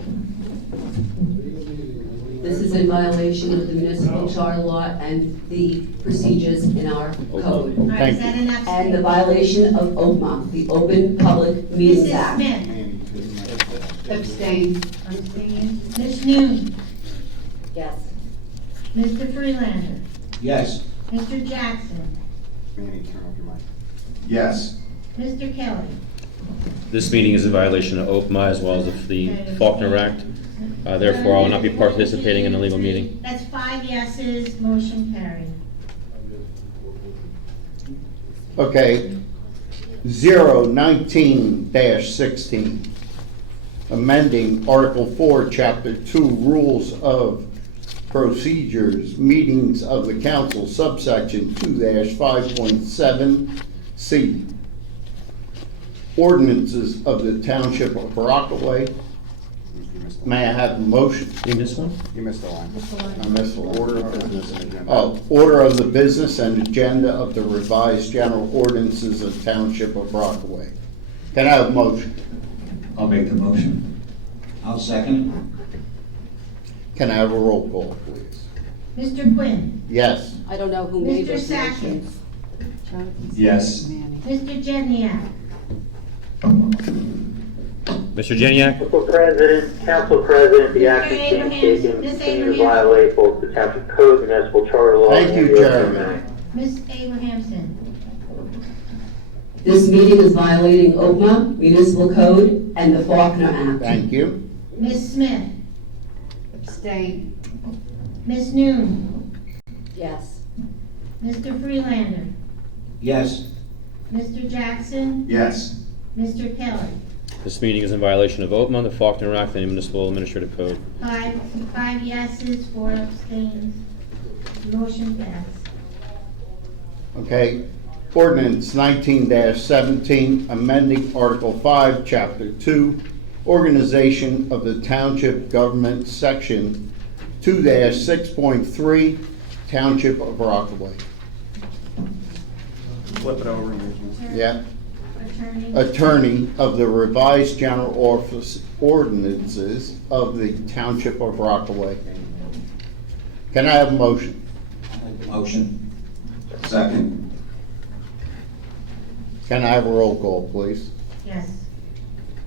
This is in violation of the municipal charter law and the procedures in our code. All right, is that an abstain? And the violation of OPMA, the Open Public Meetings Mrs. Act. Smith. Abstain. Abstain. Ms. Noon. Yes. Mr. Freelander. Yes. Mr. Jackson. Manny, turn off your mic. Yes. Mr. Kelly. This meeting is in violation of OPMA as well as the Faulkner Act. Therefore, I will not be participating in a legal meeting. That's 5 yeses, motion carried. Okay. 019-16. Amending Article 4, Chapter 2, Rules of Procedures, Meetings of the Council, subsection 2-5.7C. Ordinances of the Township of Rockaway. May I have a motion? You missed one? You missed the line. I missed the Order of business and agenda. Oh, order of the business and agenda of the revised general ordinances of Township of Rockaway. Can I have a motion? I'll make the motion. I'll second. Can I have a roll call, please? Mr. Quinn. Yes. I don't know who made Mr. those Sackett. motions. Yes. Mr. Jedniak. Mr. Jeniak? Council President, the action being taken Miss continue to Abraham. violate both the Township Code, municipal charter law. Thank you, and the Jeremy. Open Act. Ms. Abrahamson. This meeting is violating OPMA, municipal code, and the Faulkner Act. Thank you. Ms. Smith. Abstain. Ms. Noon. Yes. Mr. Freelander. Yes. Mr. Jackson. Yes. Mr. Kelly. This meeting is in violation of OPMA, the Faulkner Act, and the Municipal Administrative Code. 5 yeses, 4 abstains. Motion passed. Okay. Ordinance 19-17, amending Article 5, Chapter 2, Organization of the Township Government, Section 2-6.3, Township of Rockaway. Flip it over and use Yeah. Attorney. Attorney of the revised general ordinances of the Township of Rockaway. Can I have a motion? Motion. Second. Can I have a roll call, please? Yes.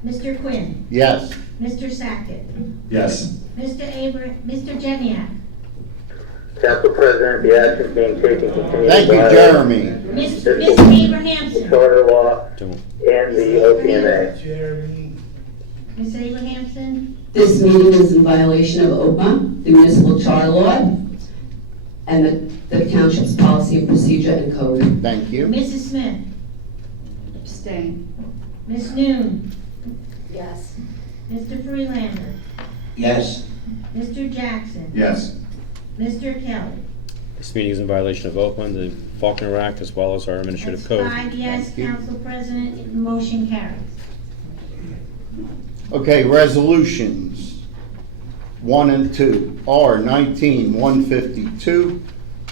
Mr. Quinn? Yes. Mr. Sackett? Yes. Mr. Jenniak? Council President, the action being taken continues. Thank you, Jeremy. Ms. Abrahamson? Charter law and the OPMA. Ms. Abrahamson? This meeting is in violation of OPMA, the municipal charter law, and the township's policy and procedure and code. Thank you. Mrs. Smith? Abstain. Ms. Noon? Yes. Mr. Freelander? Yes. Mr. Jackson? Yes. Mr. Kelly? This meeting is in violation of Oakland, the Faulkner Act, as well as our administrative That's code. 5 yes, Council President, motion carries. Okay, resolutions 1 and 2. R-19-152,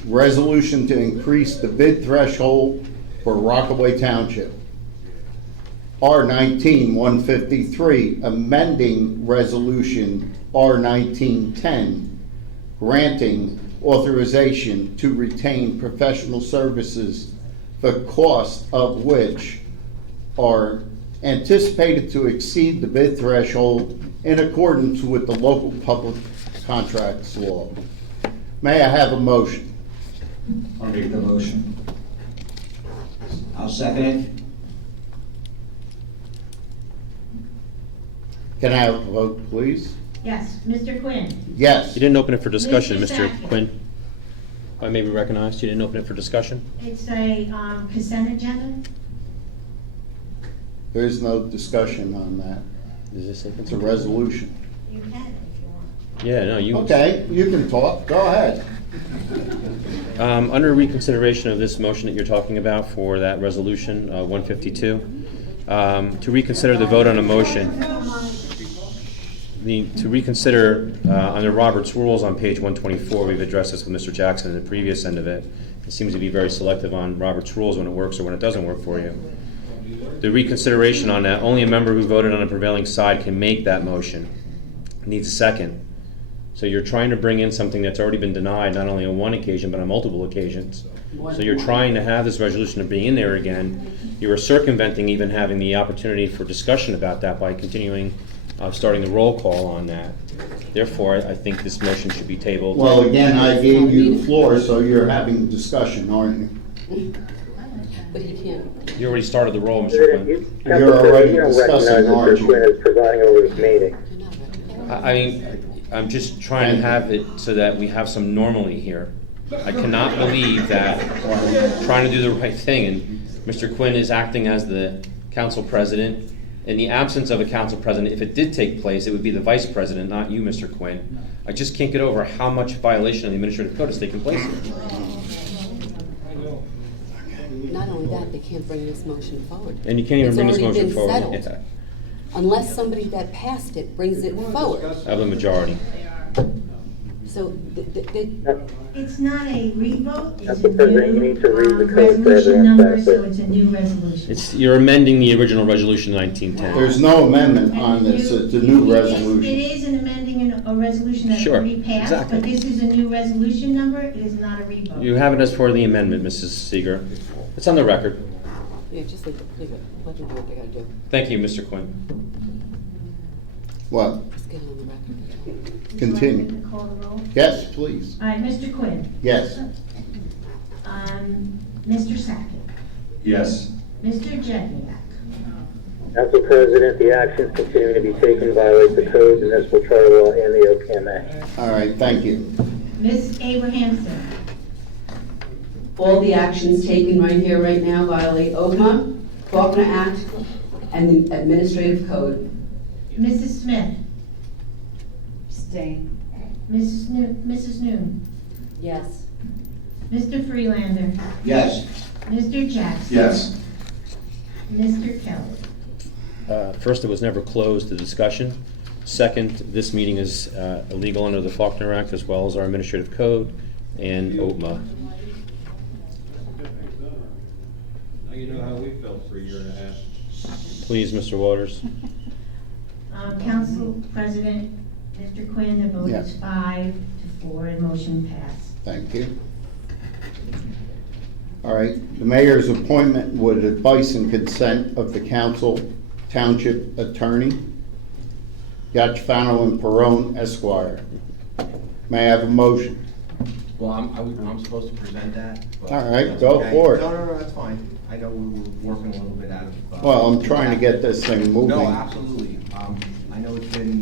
resolution to increase the bid threshold for Rockaway Township. R-19-153, amending resolution R-1910, granting authorization to retain professional services, the cost of which are anticipated to exceed the bid threshold in accordance with the local public contracts law. May I have a motion? I'll make the motion. I'll second it. Can I have a vote, please? Yes. Mr. Quinn? Yes. You didn't open it for discussion, Mr. Mr. Sackett. Quinn. If I may be recognized, you didn't open it for discussion? It's a consent agenda? There is no discussion on that. Is this It's a resolution. You can if you want. Yeah, no, you. Okay, you can talk. Go ahead. Under reconsideration of this motion that you're talking about for that resolution, 152, to reconsider the vote on a motion, to reconsider under Robert's rules on page 124, we've addressed this with Mr. Jackson in the previous end of it. It seems to be very selective on Robert's rules when it works or when it doesn't work for you. The reconsideration on that, only a member who voted on a prevailing side can make that motion. It needs a second. So you're trying to bring in something that's already been denied, not only on one occasion, but on multiple occasions. So you're trying to have this resolution of being in there again. You are circumventing even having the opportunity for discussion about that by continuing, starting the roll call on that. Therefore, I think this motion should be tabled. Well, again, I gave you the floor, so you're having discussion, aren't you? But he can't. You already started the roll, Mr. Quinn. You're already You don't discussing, recognize aren't Mr. Quinn you? as presiding over this meeting. I mean, I'm just trying to have it so that we have some normalcy here. I cannot believe that we're trying to do the right thing, and Mr. Quinn is acting as the council president. In the absence of a council president, if it did take place, it would be the vice president, not you, Mr. Quinn. I just can't get over how much violation of the administrative code has taken place here. Not only that, they can't bring this motion forward. And you can't even bring this motion forward. It's already been settled. Unless somebody that passed it brings it forward. I have a majority. So, It's not a revote, it's Council President, you need to read the code for resolution everyone. number, so it's a new resolution. You're amending the original resolution 1910. There's no amendment on this, it's a new It resolution. is an amending a resolution that Sure, already passed, exactly. but this is a new resolution number, it is not a revote. You have it as for the amendment, Mrs. Seeger. It's on the record. yeah, just leave it. Let them do what they gotta do. Thank you, Mr. Quinn. What? Just get it on the record. Continue. Would you like me to call the roll? Yes, please. All right, Mr. Quinn. Yes. Mr. Sackett. Yes. Mr. Jedniak. Council President, the actions continuing to be taken violate the code, the municipal charter law, and the OPMA. All right, thank you. Ms. Abrahamson. All the actions taken right here, right now violate OPMA, Faulkner Act, and the administrative code. Mrs. Smith. Abstain. Mrs. Noon. Yes. Mr. Freelander. Yes. Mr. Jackson. Yes. Mr. Kelly. First, it was never closed to discussion. Second, this meeting is illegal under the Faulkner Act as well as our administrative code and OPMA. Now you know how we felt for a year and a half. Please, Mr. Waters. Council Council President, Mr. Quinn, the vote Yes. is 5-4 and motion passed. Thank you. All right, the mayor's appointment with advice and consent of the council township attorney, Yachfano and Perone Esquire. May I have a motion? Well, I'm supposed to present that. but All right, that's go okay. for it. No, that's fine. I know we were working a little bit out of. Well, I'm trying to get this thing moving. No, absolutely. I know it's been,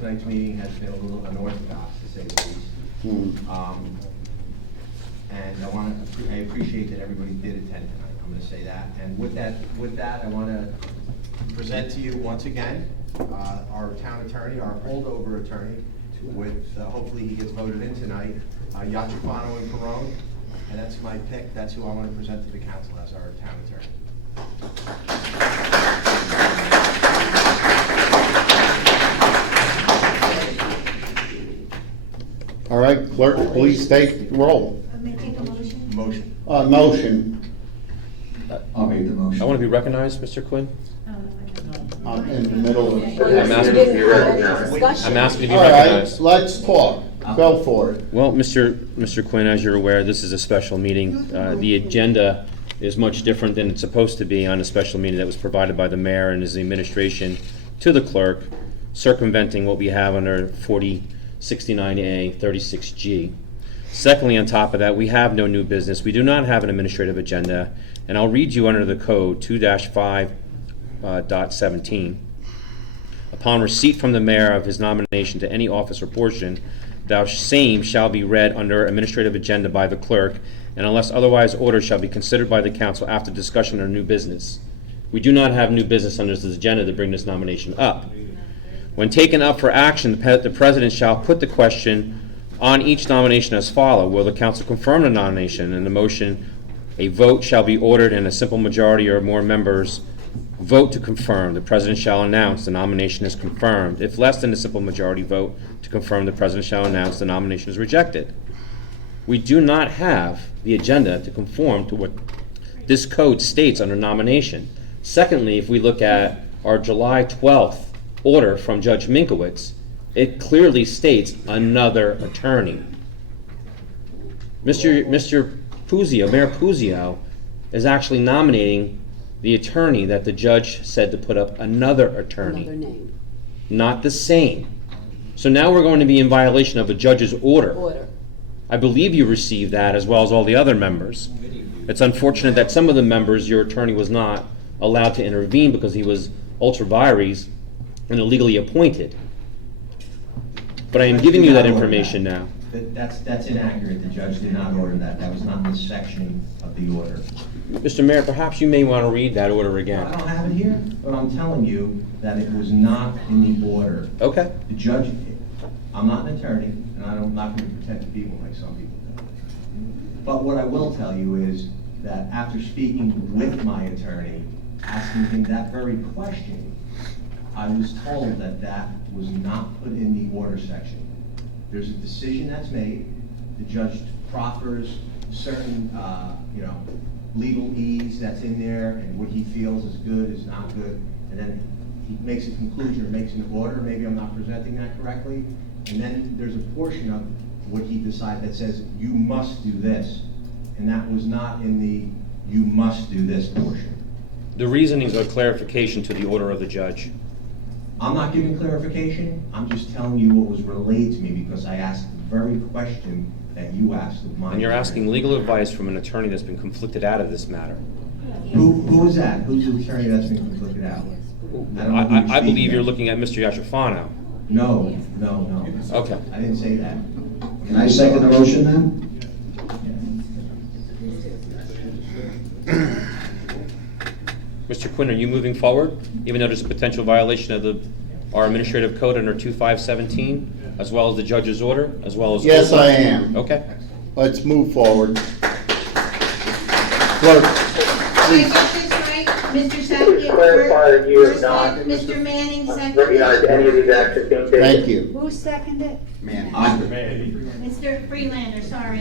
tonight's meeting has been a little unorthodox, to say the least. And I appreciate that everybody did attend tonight. I'm gonna say that. And with that, I wanna present to you once again, our town attorney, our holdover attorney, with, hopefully he gets voted in tonight, Yachfano and Perone. And that's my pick. That's who I want to present to the council as our town attorney. All right, clerk, please take roll. May I take a motion? Motion. Motion. I'll make the motion. I want to be recognized, Mr. Quinn. I'm in the middle of. I'm asking to be recognized. I'm asking to be All right, recognized. let's talk. Go for it. Well, Mr. Quinn, as you're aware, this is a special meeting. The agenda is much different than it's supposed to be on a special meeting that was provided by the mayor and his administration to the clerk, circumventing what we have under 4069A 36G. Secondly, on top of that, we have no new business. We do not have an administrative agenda, and I'll read you under the code 2-5.17. Upon receipt from the mayor of his nomination to any office or portion, thou same shall be read under administrative agenda by the clerk, and unless otherwise ordered, shall be considered by the council after discussion or new business. We do not have new business under this agenda to bring this nomination up. When taken up for action, the president shall put the question on each nomination as follows. Will the council confirm the nomination? And the motion, a vote shall be ordered and a simple majority or more members vote to confirm. The president shall announce the nomination is confirmed. If less than a simple majority vote to confirm, the president shall announce the nomination is rejected. We do not have the agenda to conform to what this code states under nomination. Secondly, if we look at our July 12th order from Judge Minkowitz, it clearly states another attorney. Mr. Puzio, Mayor Puzio, is actually nominating the attorney that the judge said to put up another attorney. Another name. Not the same. So now we're going to be in violation of a judge's order. I believe you received that as well as all the other members. It's unfortunate that some of the members, your attorney was not allowed to intervene because he was ultra vires and illegally appointed. But I am giving you that information now. That's inaccurate. The judge did not order that. That was not in the section of the order. Mr. Mayor, perhaps you may want to read that order again. I don't have it here, but I'm telling you that it was not in the order. Okay. The judge, I'm not an attorney, and I'm not going to pretend to be one like some people do. But what I will tell you is that after speaking with my attorney, asking him that very question, I was told that that was not put in the order section. There's a decision that's made. The judge proffers certain, legalese that's in there and what he feels is good, is not good, and then he makes a conclusion or makes an order. Maybe I'm not presenting that correctly. And then there's a portion of what he decided that says, you must do this. And that was not in the you must do this portion. The reasonings are clarification to the order of the judge. I'm not giving clarification. I'm just telling you what was relayed to me because I asked the very question that you asked of mine. And you're asking legal advice from an attorney that's been conflicted out of this matter. Who is that? Who's the attorney that's been conflicted out? I believe you're looking at Mr. Yachfano. No. Okay. I didn't say that. Can I second the motion then? Mr. Quinn, are you moving forward, even though there's a potential violation of our administrative code under 2517, as well as the judge's order, as well as... Yes, I am. Okay. Let's move forward. Clerk, Please get this right, Mr. Sackett. Clarify that you have not Mr. Manning recognized any of these actions being taken. thank you. Who seconded? Mr. Freelander, sorry.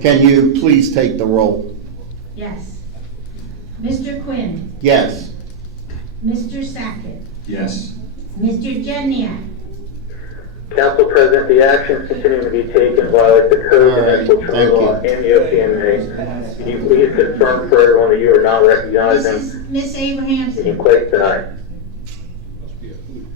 Can you please take the roll? Yes. Mr. Quinn, Yes. Mr. Sackett, Yes. Mr. Jedniak? Council President, the actions continuing to be taken violate the code and infiltrate law and the OPMA. Can you please confirm for everyone that you are not recognizing Miss Abrahamson? taking place tonight?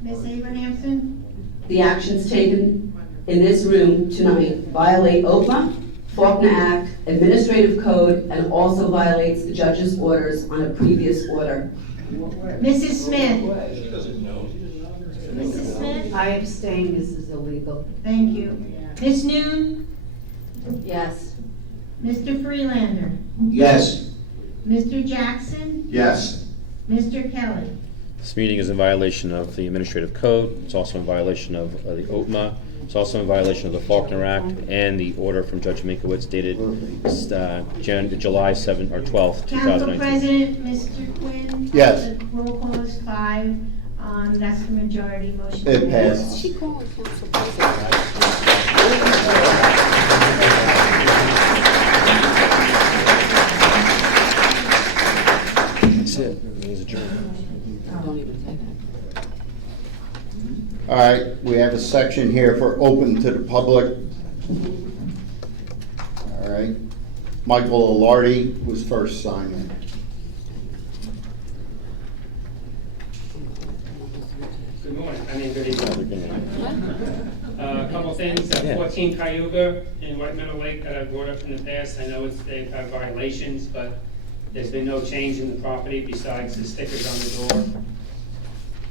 Miss Abrahamson? The actions taken in this room tonight violate OPMA, Faulkner Act, Administrative Code, and also violates the judge's orders on a previous order. Mrs. Smith? She doesn't know. Mrs. Smith? I abstain, this is illegal. Thank you. Miss Noon? Yes. Mr. Freelander? Yes. Mr. Jackson? Yes. Mr. Kelly? This meeting is in violation of the Administrative Code. It's also in violation of the OPMA. It's also in violation of the Faulkner Act and the order from Judge Minkowitz dated July 7th or 12th, 2019. Council President, Mr. Quinn? Yes. The roll call is 5. That's the majority. Motion It passed. passed. She called council president. That's it. Meeting's adjourned. Don't even say that. All right, we have a section here for open to the public. All right, Michael Alardi was first signed in. Good morning, I mean, good evening. A couple things, Yeah. 14 Cayuga in White Meadow Lake that I've brought up in the past. I know they've had violations, but there's been no change in the property besides the stickers on the door.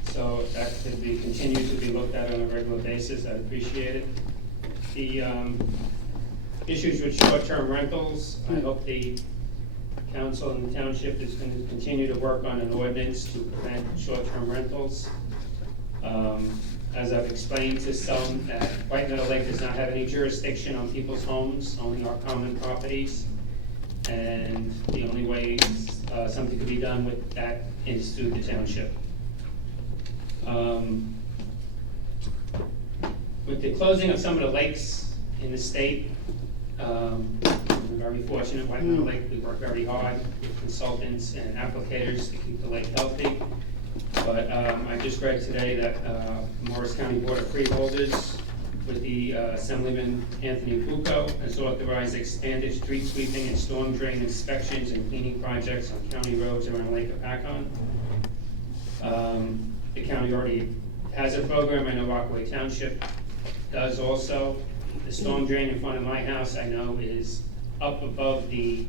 So that could be continued to be looked at on a regular basis. I'd appreciate it. The issues with short-term rentals, I hope the council and the township is going to continue to work on an ordinance to prevent short-term rentals. As I've explained to some, that White Meadow Lake does not have any jurisdiction on people's homes, only our common properties. And the only way something could be done with that is through the township. With the closing of some of the lakes in the state, we're very fortunate, White Meadow Lake, we work very hard with consultants and applicators to keep the lake healthy. But I just read today that Morris County Board of Freeholders with the Assemblyman Anthony Bucco has authorized expanded street sweeping and storm drain inspections and cleaning projects on county roads around Lake Apacon. The county already has a program. I know Rockaway Township does also. The storm drain in front of my house, I know, is up above the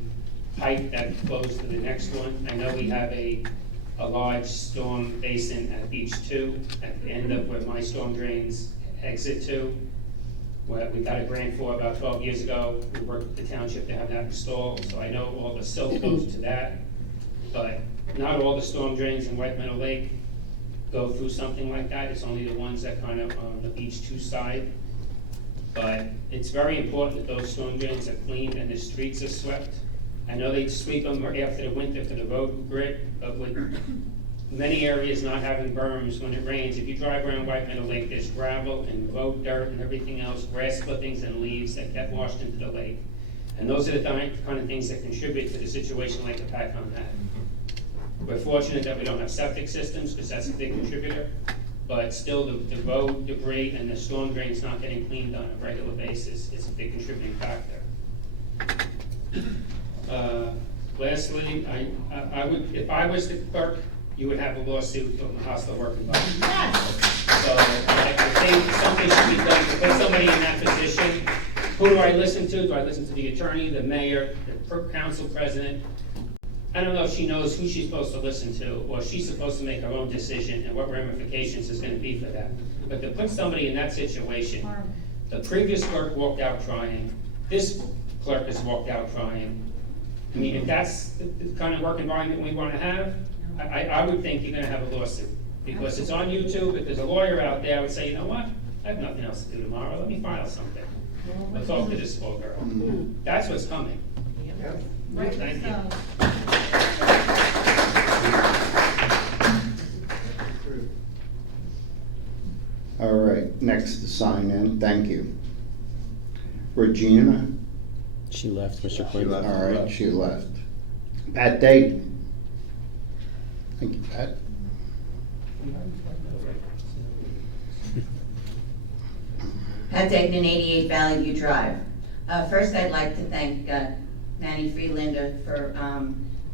pipe that flows to the next one. I know we have a large storm basin at Beach 2 at the end of where my storm drains exit to. Where we got a grant for about 12 years ago. We worked with the township to have that installed, so I know all the silt goes to that. But not all the storm drains in White Meadow Lake go through something like that. It's only the ones that kind of on the Beach 2 side. But it's very important that those storm drains are cleaned and the streets are swept. I know they sweep them after the winter for the road grit, but with many areas not having berms when it rains, if you drive around White Meadow Lake, there's gravel and road dirt and everything else, grass clippings and leaves that get washed into the lake. And those are the kind of things that contribute to the situation like the Apacon had. We're fortunate that we don't have septic systems, because that's a big contributor, but still the road debris and the storm drains not getting cleaned on a regular basis is a big contributing factor. Lastly, I would, if I was the clerk, you would have a lawsuit from the hostile work environment. So I think something should be done to put somebody in that position. Who do I listen to? Do I listen to the attorney, the mayor, the council president? I don't know if she knows who she's supposed to listen to, or she's supposed to make her own decision and what ramifications is going to be for that. But to put somebody in that situation, the previous clerk walked out crying, this clerk has walked out crying. I mean, if that's the kind of work environment we want to have, I would think you're going to have a lawsuit. Because it's on YouTube. If there's a lawyer out there, I would say, you know what? I have nothing else to do tomorrow. Let me file something. Let's talk to this poor girl. That's what's coming. Thank you. All right, next to sign in, thank you. Regina? She left, Mr. Quinn. All right, she left. Pat Dayton? Thank you, Pat. Pat Degnan, 88 Valley View Drive. First, I'd like to thank Manny Freelander for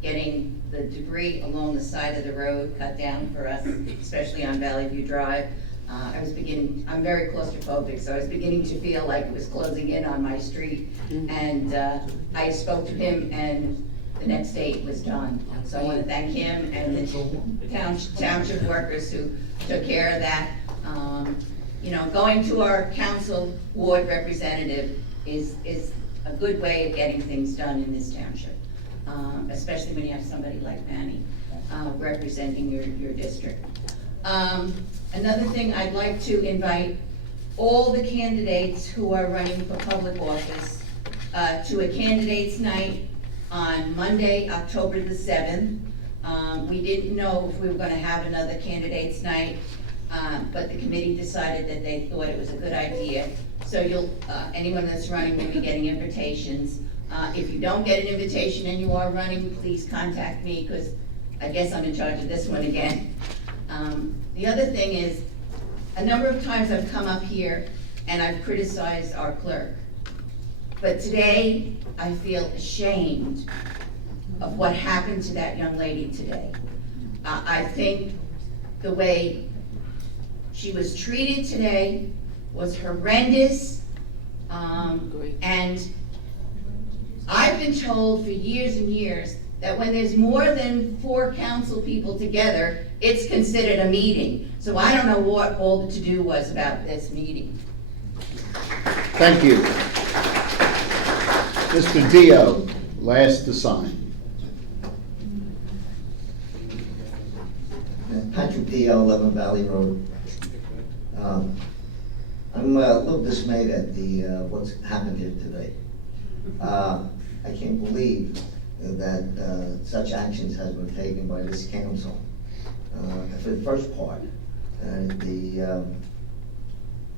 getting the debris along the side of the road cut down for us, especially on Valley View Drive. I'm very claustrophobic, so I was beginning to feel like it was closing in on my street. And I spoke to him, and the next day it was done. So I want to thank him and the township workers who took care of that. You know, going to our council ward representative is a good way of getting things done in this township, especially when you have somebody like Manny representing your district. Another thing, I'd like to invite all the candidates who are running for public office to a candidates night on Monday, October the 7th. We didn't know if we were going to have another candidates night, but the committee decided that they thought it was a good idea. So anyone that's running will be getting invitations. If you don't get an invitation and you are running, please contact me, because I guess I'm in charge of this one again. The other thing is, a number of times I've come up here and I've criticized our clerk. But today, I feel ashamed of what happened to that young lady today. I think the way she was treated today was horrendous. And I've been told for years and years that when there's more than 4 council people together, it's considered a meeting. So I don't know what all the to-do was about this meeting. Thank you. Mr. Dio, last to sign. Patrick Dio, 11 Valley Road. I'm a little dismayed at what's happened here today. I can't believe that such actions has been taken by this council. For the first part,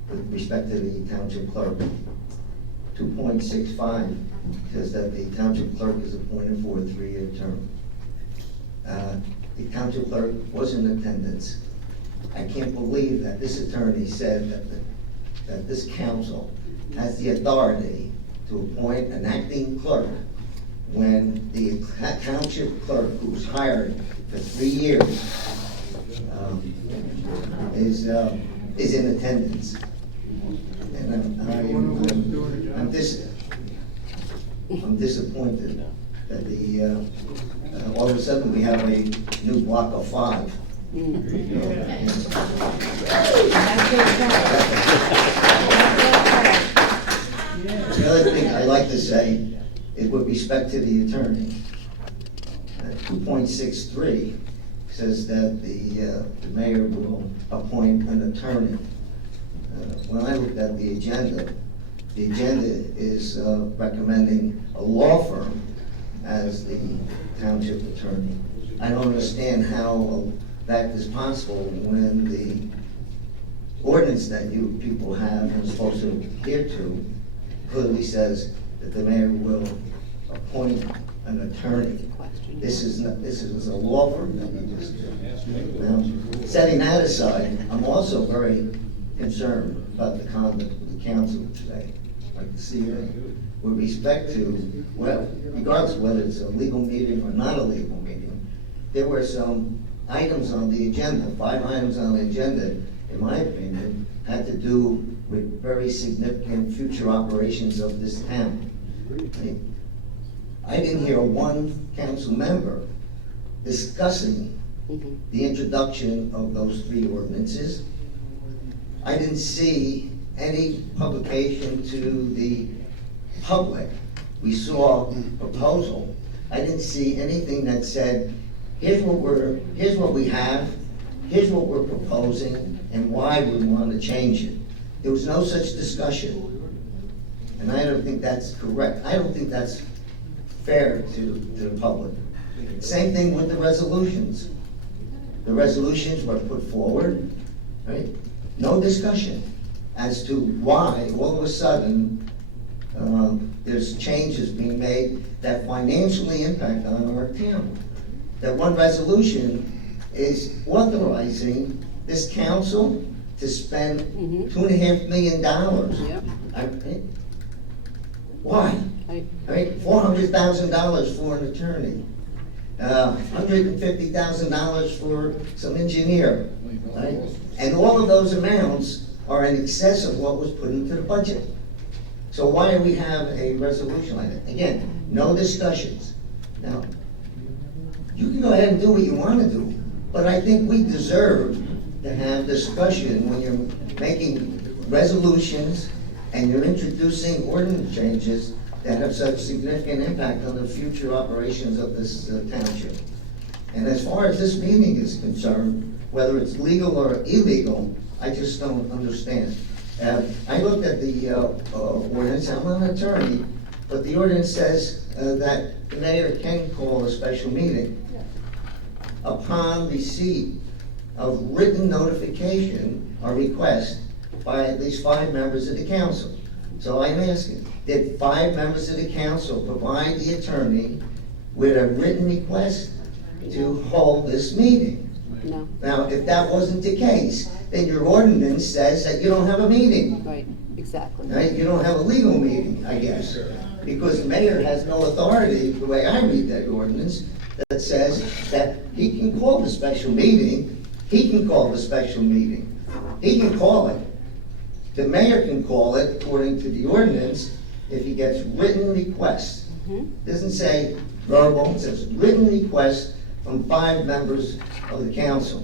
with respect to the township clerk, 2.65 says that the township clerk is appointed for a 3-year term. The township clerk was in attendance. I can't believe that this attorney said that this council has the authority to appoint an acting clerk when the township clerk, who's hired for 3 years, is in attendance. And I'm disappointed that all of a sudden we have a new block of 5. The other thing I'd like to say is with respect to the attorney, 2.63 says that the mayor will appoint an attorney. When I looked at the agenda is recommending a law firm as the township attorney. I don't understand how that is possible when the ordinance that you people have and are supposed to adhere to clearly says that the mayor will appoint an attorney. This is a law firm that you just did. Now, setting that aside, I'm also very concerned about the conduct of the council today. I'd like to see that with respect to, well, regardless of whether it's a legal meeting or not a legal meeting, there were some items on the agenda, 5 items on the agenda, in my opinion, had to do with very significant future operations of this town. I didn't hear one council member discussing the introduction of those 3 ordinances. I didn't see any publication to the public. We saw a proposal. I didn't see anything that said, here's what we have, here's what we're proposing, and why we want to change it. There was no such discussion. And I don't think that's correct. I don't think that's fair to the public. Same thing with the resolutions. The resolutions were put forward, right? No discussion as to why all of a sudden there's changes being made that financially impact on our town. That one resolution is authorizing this council to spend $2.5 million. Why? I mean, $400,000 for an attorney, $150,000 for some engineer, right? And all of those amounts are in excess of what was put into the budget. So why do we have a resolution like that? Again, no discussions. Now, you can go ahead and do what you want to do, but I think we deserve to have discussion when you're making resolutions and you're introducing ordinance changes that have such significant impact on the future operations of this township. And as far as this meeting is concerned, whether it's legal or illegal, I just don't understand. I looked at the ordinance, I'm not an attorney, but the ordinance says that the mayor can call a special meeting upon receipt of written notification or request by at least 5 members of the council. So I'm asking, did 5 members of the council provide the attorney with a written request to hold this meeting? No. Now, if that wasn't the case, then your ordinance says that you don't have a meeting. Right, exactly. Right? You don't have a legal meeting, I guess. Because the mayor has no authority, the way I read that ordinance, that says that he can call the special meeting, he can call the special meeting. He can call it. The mayor can call it, according to the ordinance, if he gets written requests. Doesn't say verbal, it says written request from 5 members of the council.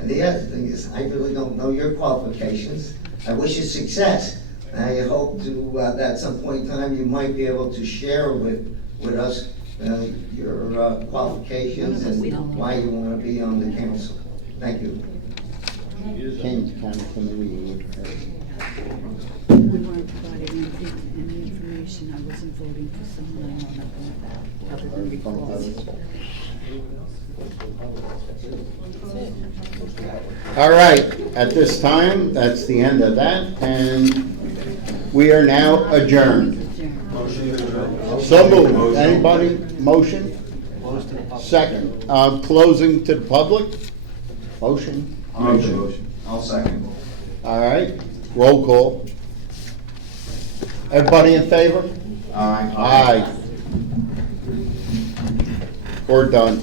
And the other thing is, I really don't know your qualifications. I wish you success. I hope to, that at some point in time, you might be able to share with us your qualifications and why you want to be on the council. Thank you. King's County Committee would We weren't provided any information. I wasn't voting for someone I know nothing about, other than recalls. All right, at this time, that's the end of that, and we are now adjourned. So moved. Anybody? Motion? Second. Closing to the public? Motion? I'll second. All right, roll call. Everybody in favor? Aye. Aye. We're done.